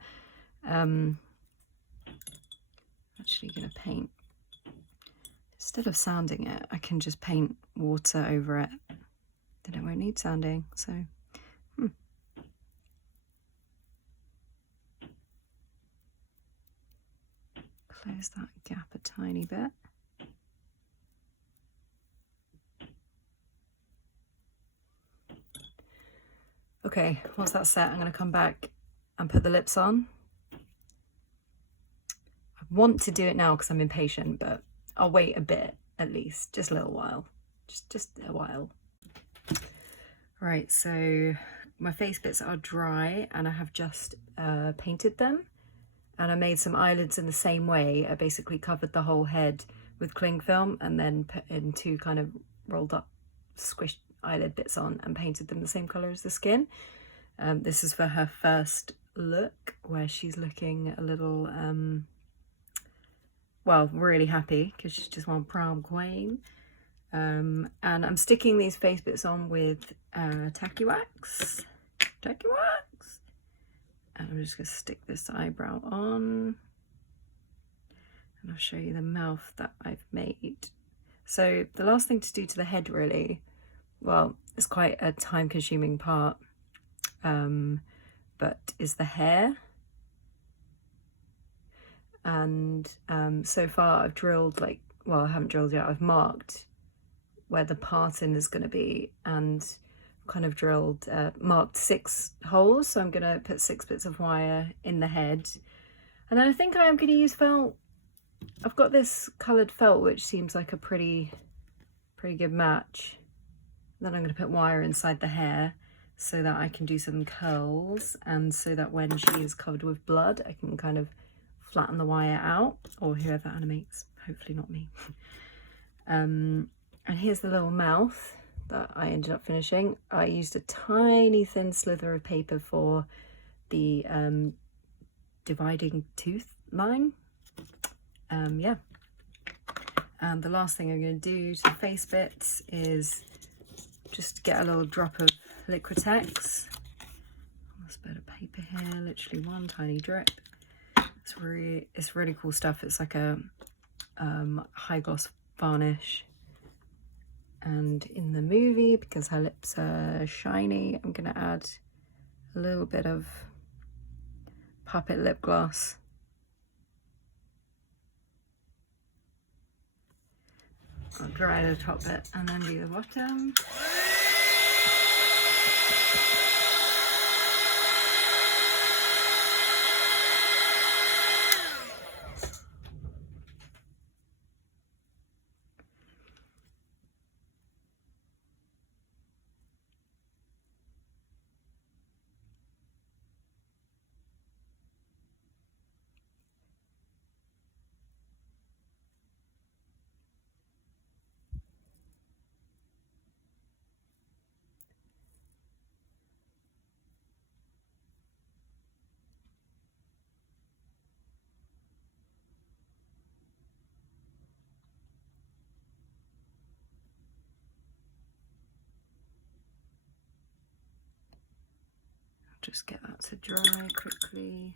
Actually gonna paint, instead of sanding it, I can just paint water over it, then it won't need sanding. So close that gap a tiny bit. Okay, once that's set, I'm going to come back and put the lips on. I want to do it now because I'm impatient, but I'll wait a bit, at least, just a little while, just a while. Right, so my face bits are dry and I have just painted them, and I made some eyelids in the same way. I basically covered the whole head with cling film and then put in 2 kind of rolled up squished eyelid bits on and painted them the same colour as the skin. This is for her first look, where she's looking a little well, really happy because she's just one prom queen. And I'm sticking these face bits on with tacky wax, and I'm just going to stick this eyebrow on, and I'll show you the mouth that I've made. So the last thing to do to the head, really, well, it's quite a time-consuming part, but is the hair. And so far I've drilled, like, well, I haven't drilled yet, I've marked where the parting is going to be, and kind of drilled, marked 6 holes, so I'm going to put 6 bits of wire in the head. And then I think I am going to use felt. I've got this coloured felt which seems like a pretty good match. Then I'm going to put wire inside the hair so that I can do some curls, and so that when she is covered with blood I can kind of flatten the wire out, or whoever animates, hopefully not me. And here's the little mouth that I ended up finishing. I used a tiny thin slither of paper for the dividing tooth line. Yeah. And the last thing I'm going to do to the face bits is just get a little drop of Liquitex. There's a bit of paper here, literally one tiny drip. It's really cool stuff. It's like a high gloss varnish. And in the movie, because her lips are shiny, I'm going to add a little bit of puppet lip gloss. I'll dry the top bit and then do the bottom. Just get that to dry quickly.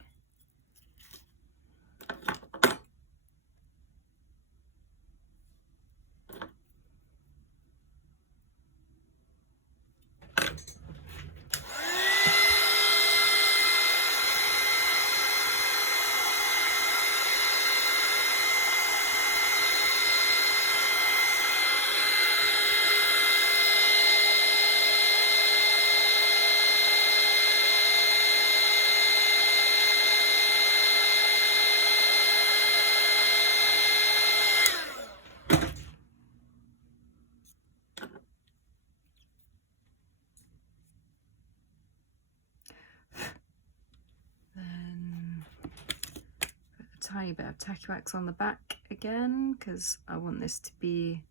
Tiny bit of tacky wax on the back again, because I want this to be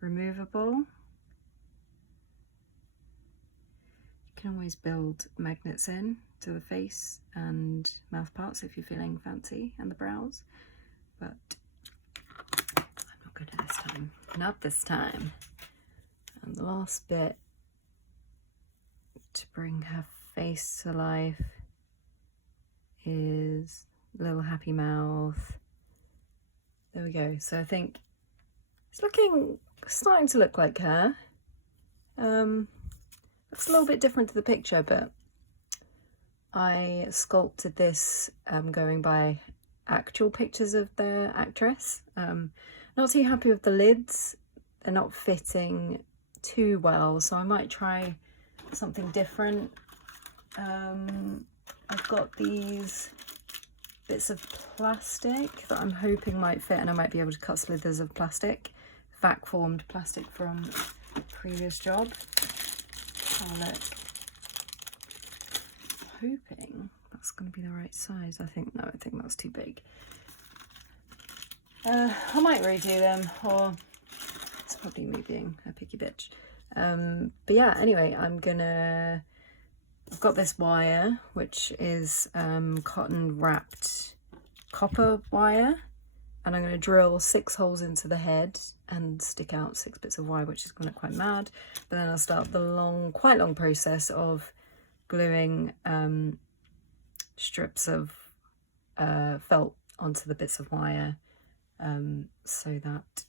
removable. You can always build magnets in to the face and mouth parts if you're feeling fancy, and the brows, but I'm not good at this time. Not this time. And the last bit to bring her face to life is little happy mouth. There we go. So I think it's starting to look like her. Looks a little bit different to the picture, but I sculpted this going by actual pictures of the actress. Not too happy with the lids. They're not fitting too well, so I might try something different. I've got these bits of plastic that I'm hoping might fit, and I might be able to cut slithers of plastic, vac formed plastic from a previous job. Have a look. Hoping that's going to be the right size. I think that's too big. I might redo them, or it's probably me being a picky bitch. But yeah, anyway, I've got this wire, which is cotton wrapped copper wire, and I'm going to drill 6 holes into the head and stick out 6 bits of wire, which is going to look quite mad. But then I'll start the quite long process of gluing strips of felt onto the bits of wire, so that,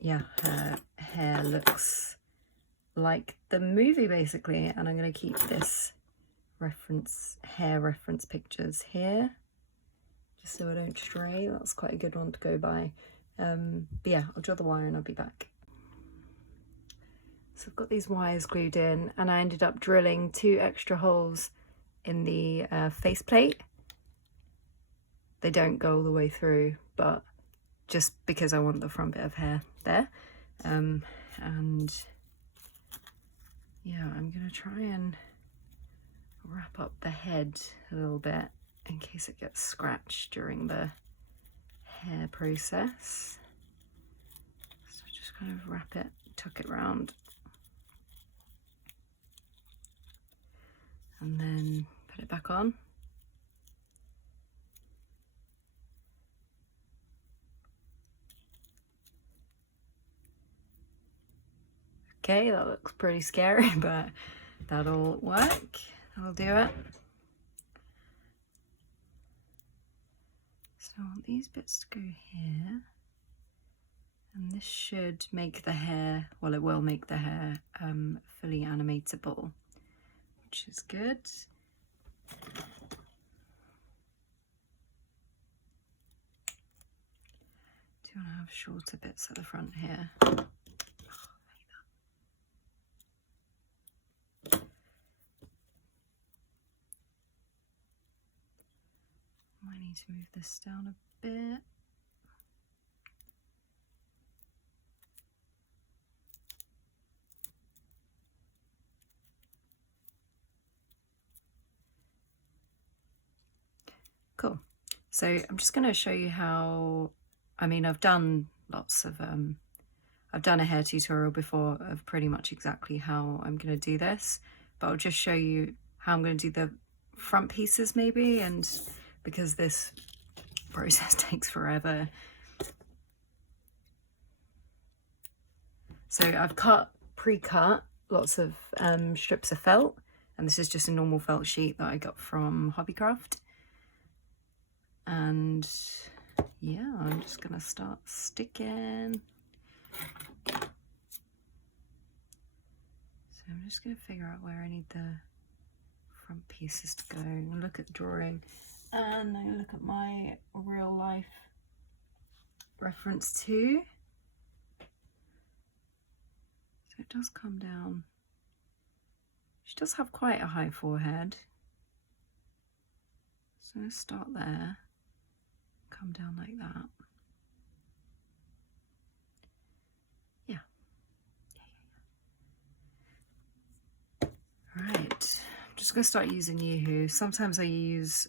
yeah, her hair looks like the movie basically. And I'm going to keep this hair reference pictures here, just so I don't stray. That's quite a good one to go by. But yeah, I'll draw the wire and I'll be back. So I've got these wires glued in, and I ended up drilling 2 extra holes in the faceplate. They don't go all the way through, but just because I want the front bit of hair there. And yeah, I'm gonna try and wrap up the head a little bit in case it gets scratched during the hair process. So just kind of wrap it, tuck it round, and then put it back on. Okay, that looks pretty scary, but that'll work. That'll do it. So I want these bits to go here, and this should make the hair, well, it will make the hair fully animatable, which is good. Do you want to have shorter bits at the front here? Might need to move this down a bit. Cool. So I'm just going to show you how, I've done lots of, I've done a hair tutorial before of pretty much exactly how I'm going to do this, but I'll just show you how I'm going to do the front pieces maybe, and because this process takes forever. So I've pre-cut lots of strips of felt, and this is just a normal felt sheet that I got from Hobbycraft. And yeah, I'm just gonna start sticking. So I'm just gonna figure out where I need the front pieces to go. I'm gonna look at the drawing, and I'm gonna look at my real life reference too. So it does come down. She does have quite a high forehead. So let's start there. Come down like that. Yeah. Right. I'm just going to start using Yoo-hoo. Sometimes I use,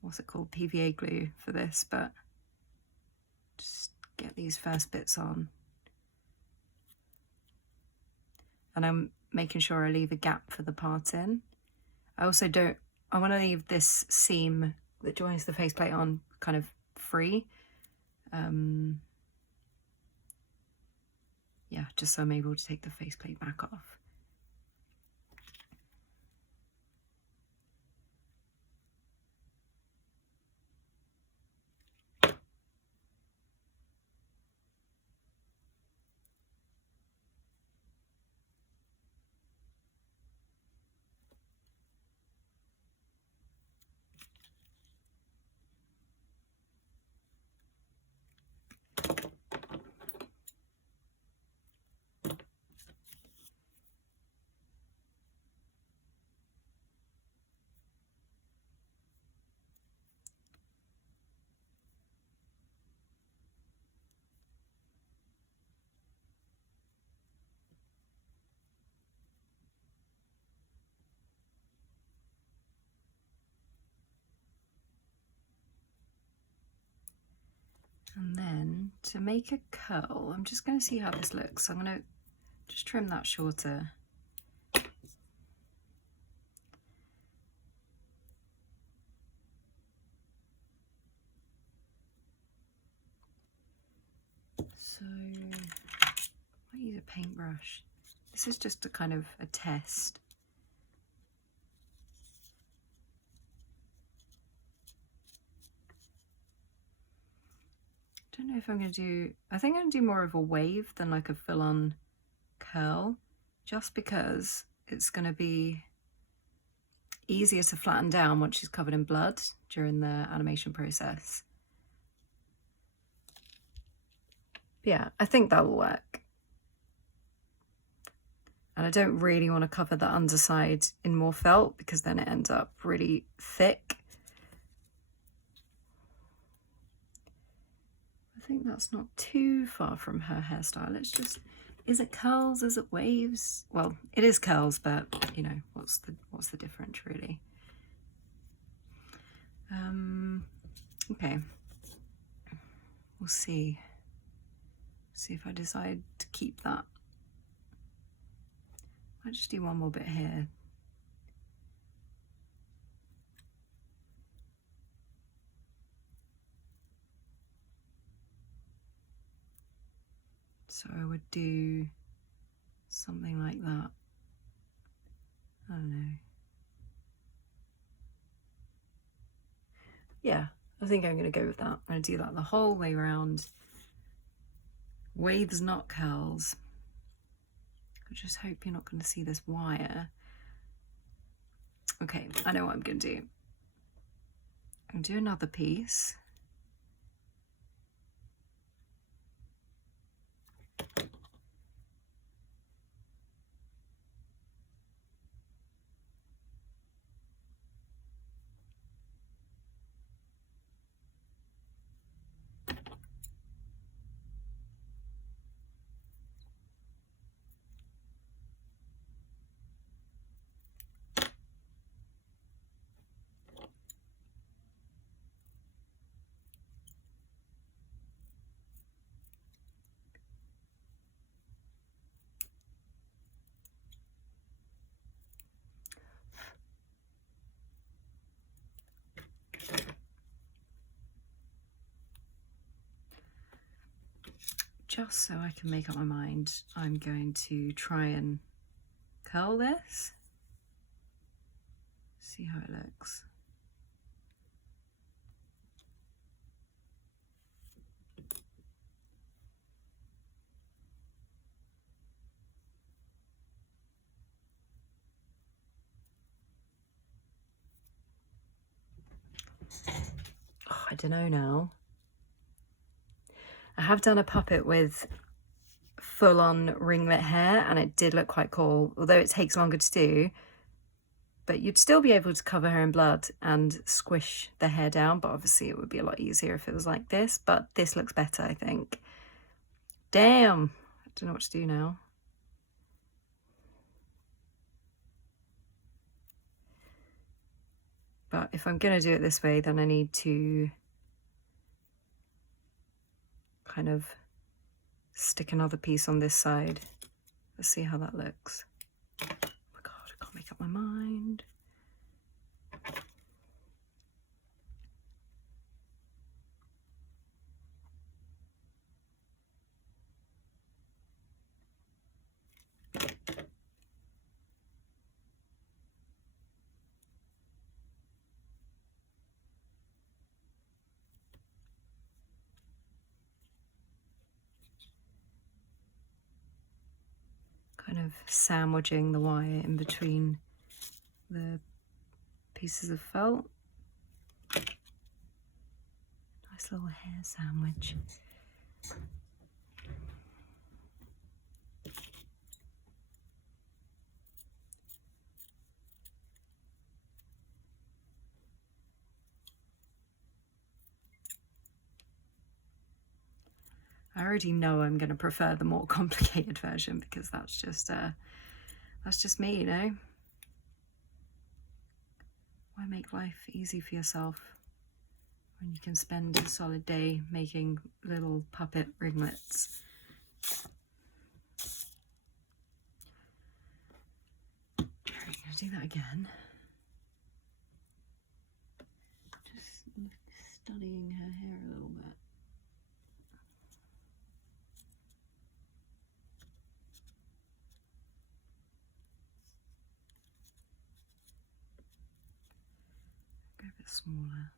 what's it called? PVA glue for this, but just get these first bits on. And I'm making sure I leave a gap for the parting. I also I want to leave this seam that joins the faceplate on kind of free. Yeah, just so I'm able to take the faceplate back off. And then to make a curl, I'm just going to see how this looks. I'm going to just trim that shorter. So I use a paintbrush. This is just a kind of a test. I don't know if I'm going to do, I think I'm going to do more of a wave than like a full-on curl, just because it's going to be easier to flatten down once she's covered in blood during the animation process. Yeah, I think that will work. And I don't really want to cover the underside in more felt because then it ends up really thick. I think that's not too far from her hairstyle. It's just, is it curls? Is it waves? Well, it is curls, but you know, what's the difference really? Okay, we'll see. See if I decide to keep that. I'll just do one more bit here. So I would do something like that. I don't know. Yeah, I think I'm going to go with that. I'm going to do that the whole way around. Waves, not curls. I just hope you're not going to see this wire. Okay, I know what I'm going to do. I'm going to do another piece. Just so I can make up my mind, I'm going to try and curl this. See how it looks. Oh, I don't know now. I have done a puppet with full-on ringlet hair and it did look quite cool, although it takes longer to do, but you'd still be able to cover her in blood and squish the hair down, but obviously it would be a lot easier if it was like this, but this looks better, I think. Damn, I don't know what to do now. But if I'm gonna do it this way, then I need to kind of stick another piece on this side. Let's see how that looks. Oh my God, I can't make up my mind. Kind of sandwiching the wire in between the pieces of felt. Nice little hair sandwich. I already know I'm going to prefer the more complicated version because that's just me, you know. Why make life easy for yourself when you can spend a solid day making little puppet ringlets. I'm going to do that again. Just studying her hair a little bit. Go a bit smaller.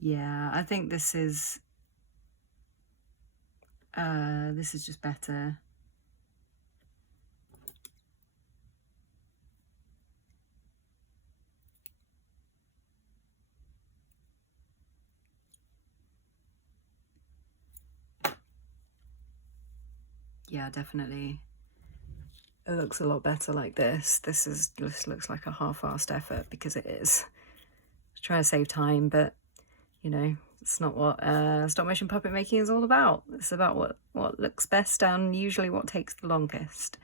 Yeah, I think this is just better. Yeah, definitely. It looks a lot better like this. This looks like a half-assed effort, because it is. I try to save time, but you know, it's not what stop motion puppet making is all about. It's about what looks best and usually what takes the longest.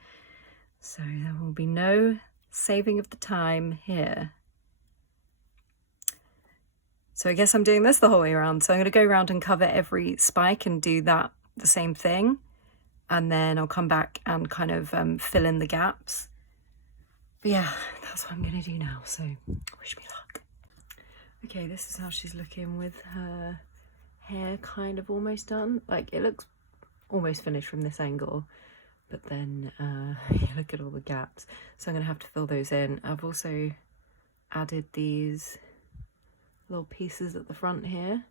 So there will be no saving of the time here. So I guess I'm doing this the whole way around. So I'm going to go around and cover every spike and do that the same thing. And then I'll come back and kind of fill in the gaps. But yeah, that's what I'm going to do now. So wish me luck. Okay, this is how she's looking with her hair kind of almost done. Like, it looks almost finished from this angle, but then you look at all the gaps. So I'm going to have to fill those in. I've also added these little pieces at the front here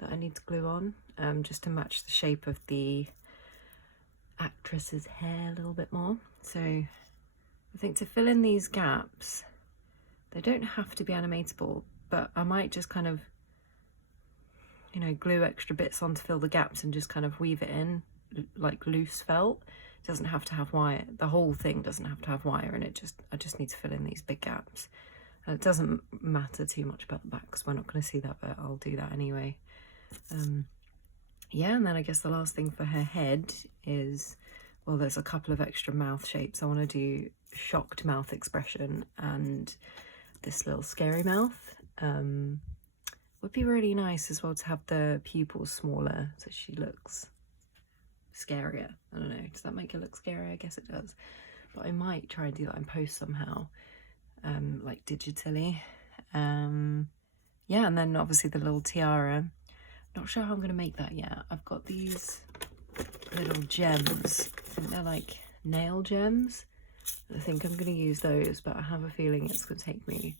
that I need to glue on, just to match the shape of the actress's hair a little bit more. So I think to fill in these gaps, they don't have to be animatable, but I might just kind of, you know, glue extra bits on to fill the gaps and just kind of weave it in like loose felt. It doesn't have to have wire. The whole thing doesn't have to have wire in it. I just need to fill in these big gaps. And it doesn't matter too much about the back because we're not going to see that, but I'll do that anyway. Yeah, and then I guess the last thing for her head is, well, there's a couple of extra mouth shapes. I want to do shocked mouth expression and this little scary mouth. Would be really nice as well to have the pupils smaller so she looks scarier. I don't know, does that make her look scarier? I guess it does. But I might try and do that in post somehow, like digitally. Yeah, and then obviously the little tiara. Not sure how I'm going to make that yet. I've got these little gems. I think they're like nail gems. I think I'm going to use those, but I have a feeling it's going to take me,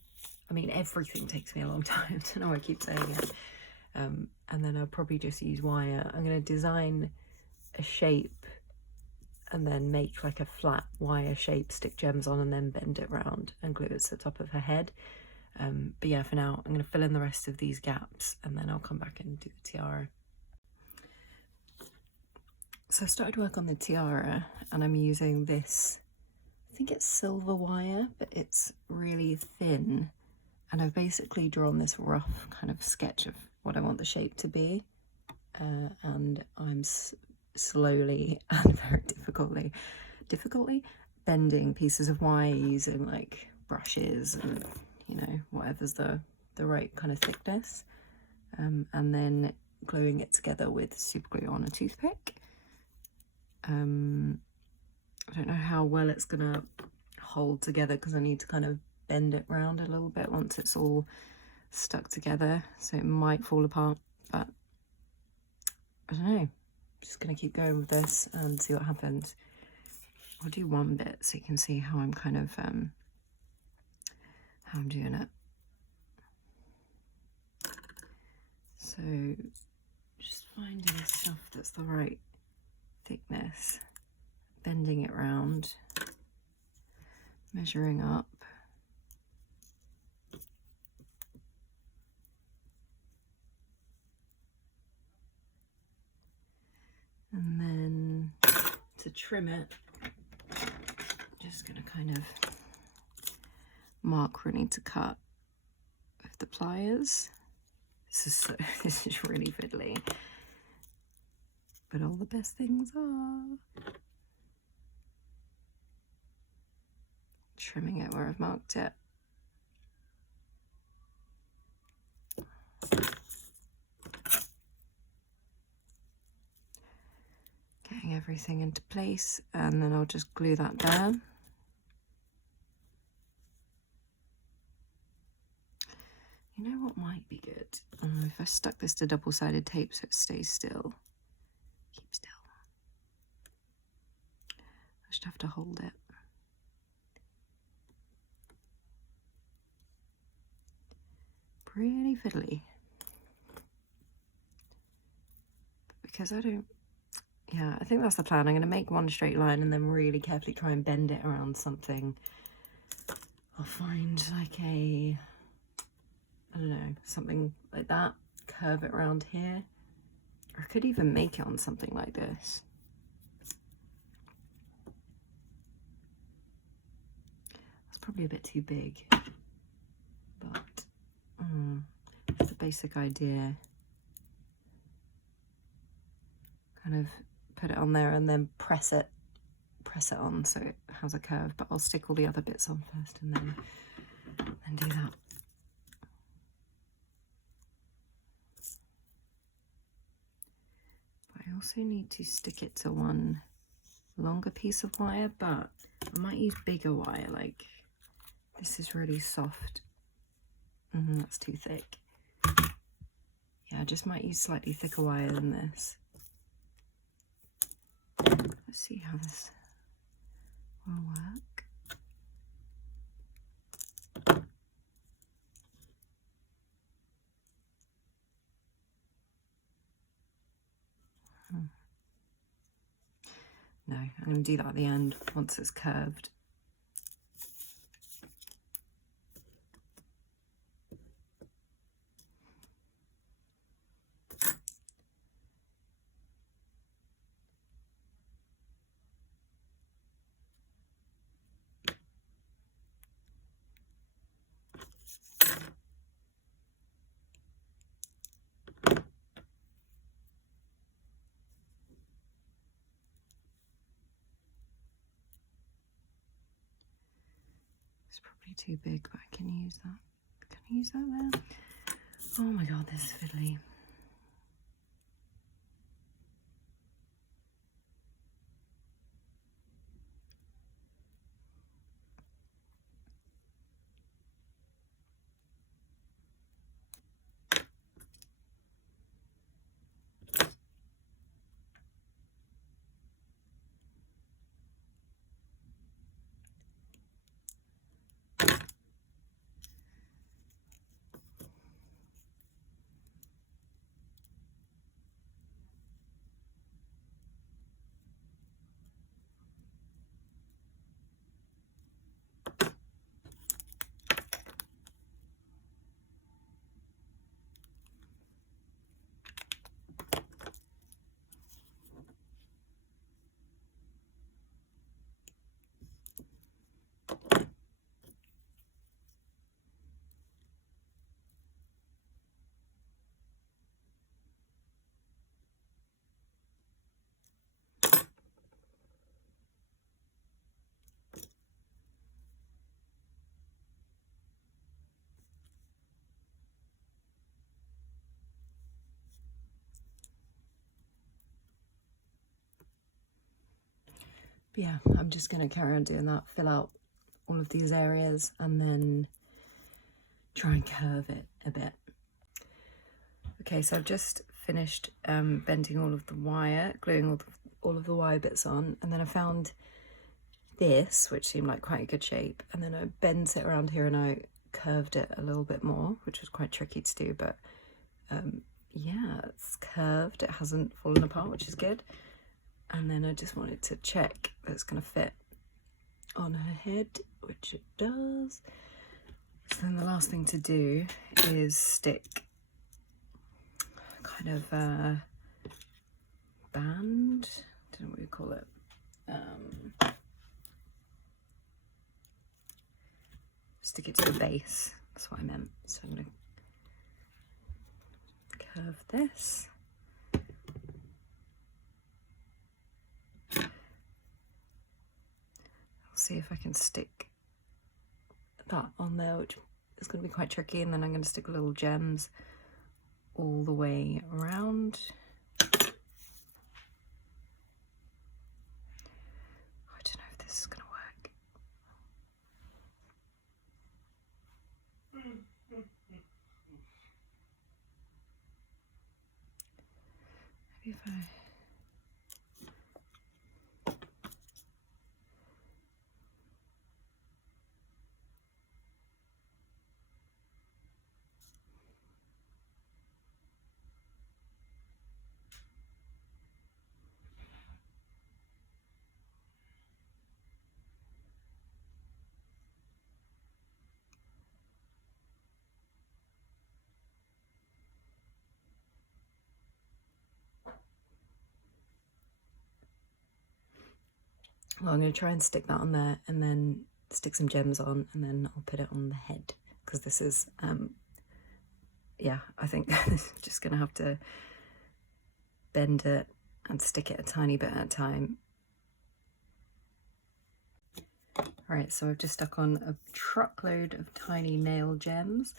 I mean, everything takes me a long time. I don't know why I keep saying it. And then I'll probably just use wire. I'm going to design a shape and then make like a flat wire shape, stick gems on, and then bend it round and glue it to the top of her head. But yeah, for now, I'm going to fill in the rest of these gaps and then I'll come back and do the tiara. So I started work on the tiara and I'm using this, I think it's silver wire, but it's really thin. And I've basically drawn this rough kind of sketch of what I want the shape to be. And I'm slowly and very difficultly bending pieces of wire using like brushes and, you know, whatever's the right kind of thickness. And then gluing it together with super glue on a toothpick. I don't know how well it's gonna hold together because I need to kind of bend it round a little bit once it's all stuck together, so it might fall apart, but I don't know. I'm just gonna keep going with this and see what happens. I'll do one bit so you can see how I'm kind of how I'm doing it. So just finding stuff that's the right thickness, bending it round, measuring up. And then to trim it, just gonna kind of mark where I need to cut with the pliers. This is really fiddly. but all the best things are. Trimming it where I've marked it. Getting everything into place, and then I'll just glue that there. You know what might be good? If I stuck this to double-sided tape so it stays still. Keep still. I just have to hold it. Pretty fiddly. Because I don't, yeah, I think that's the plan. I'm going to make one straight line and then really carefully try and bend it around something. I'll find like a, I don't know, something like that, curve it around here. Or I could even make it on something like this. That's probably a bit too big, but it's the basic idea. Kind of put it on there and then press it on so it has a curve, but I'll stick all the other bits on first and then do that. But I also need to stick it to one longer piece of wire, but I might use bigger wire. Like this is really soft. That's too thick. Yeah, I just might use slightly thicker wire than this. Let's see how this will work. No, I'm going to do that at the end once it's curved. It's probably too big, but I can use that. Can I use that there? Oh my god, this is fiddly. But yeah, I'm just going to carry on doing that, fill out all of these areas and then try and curve it a bit. Okay, so I've just finished bending all of the wire, gluing all of the wire bits on, and then I found this, which seemed like quite a good shape, and then I bent it around here and I curved it a little bit more, which was quite tricky to do, but yeah, it's curved, it hasn't fallen apart, which is good. And then I just wanted to check that it's going to fit on her head, which it does. So then the last thing to do is stick kind of a band, I don't know what you call it. Stick it to the base, that's what I meant. So I'm going to curve this. see if I can stick that on there, which is going to be quite tricky, and then I'm going to stick little gems all the way around. I don't know if this is going to work. Maybe if I... Well, I'm going to try and stick that on there and then stick some gems on, and then I'll put it on the head, because this is, yeah, I think just going to have to bend it and stick it a tiny bit at a time. Alright, so I've just stuck on a truckload of tiny nail gems,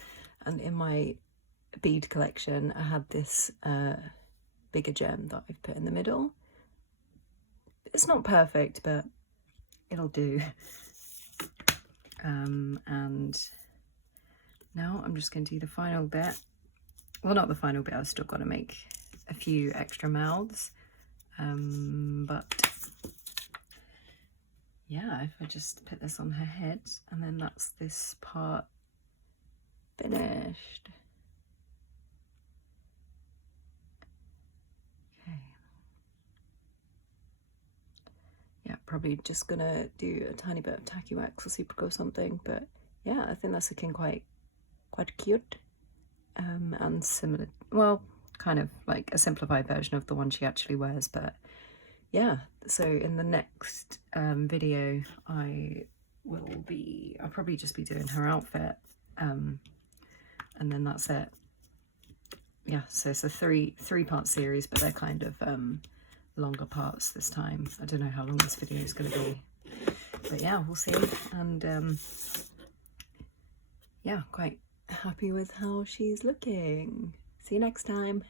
and in my bead collection I had this bigger gem that I've put in the middle. It's not perfect, but it'll do. And now I'm just going to do the final bit. Well, not the final bit, I've still got to make a few extra mouths. But yeah, if I just put this on her head, and then that's this part finished. Okay. Yeah, probably just gonna do a tiny bit of tacky wax or super glue or something, but yeah, I think that's looking quite cute, and similar, well, kind of like a simplified version of the one she actually wears. But yeah, so in the next video I'll probably just be doing her outfit, and then that's it. Yeah, so it's a three-part series, but they're kind of longer parts this time. I don't know how long this video is going to be, but yeah, we'll see. And yeah, quite happy with how she's looking. See you next time.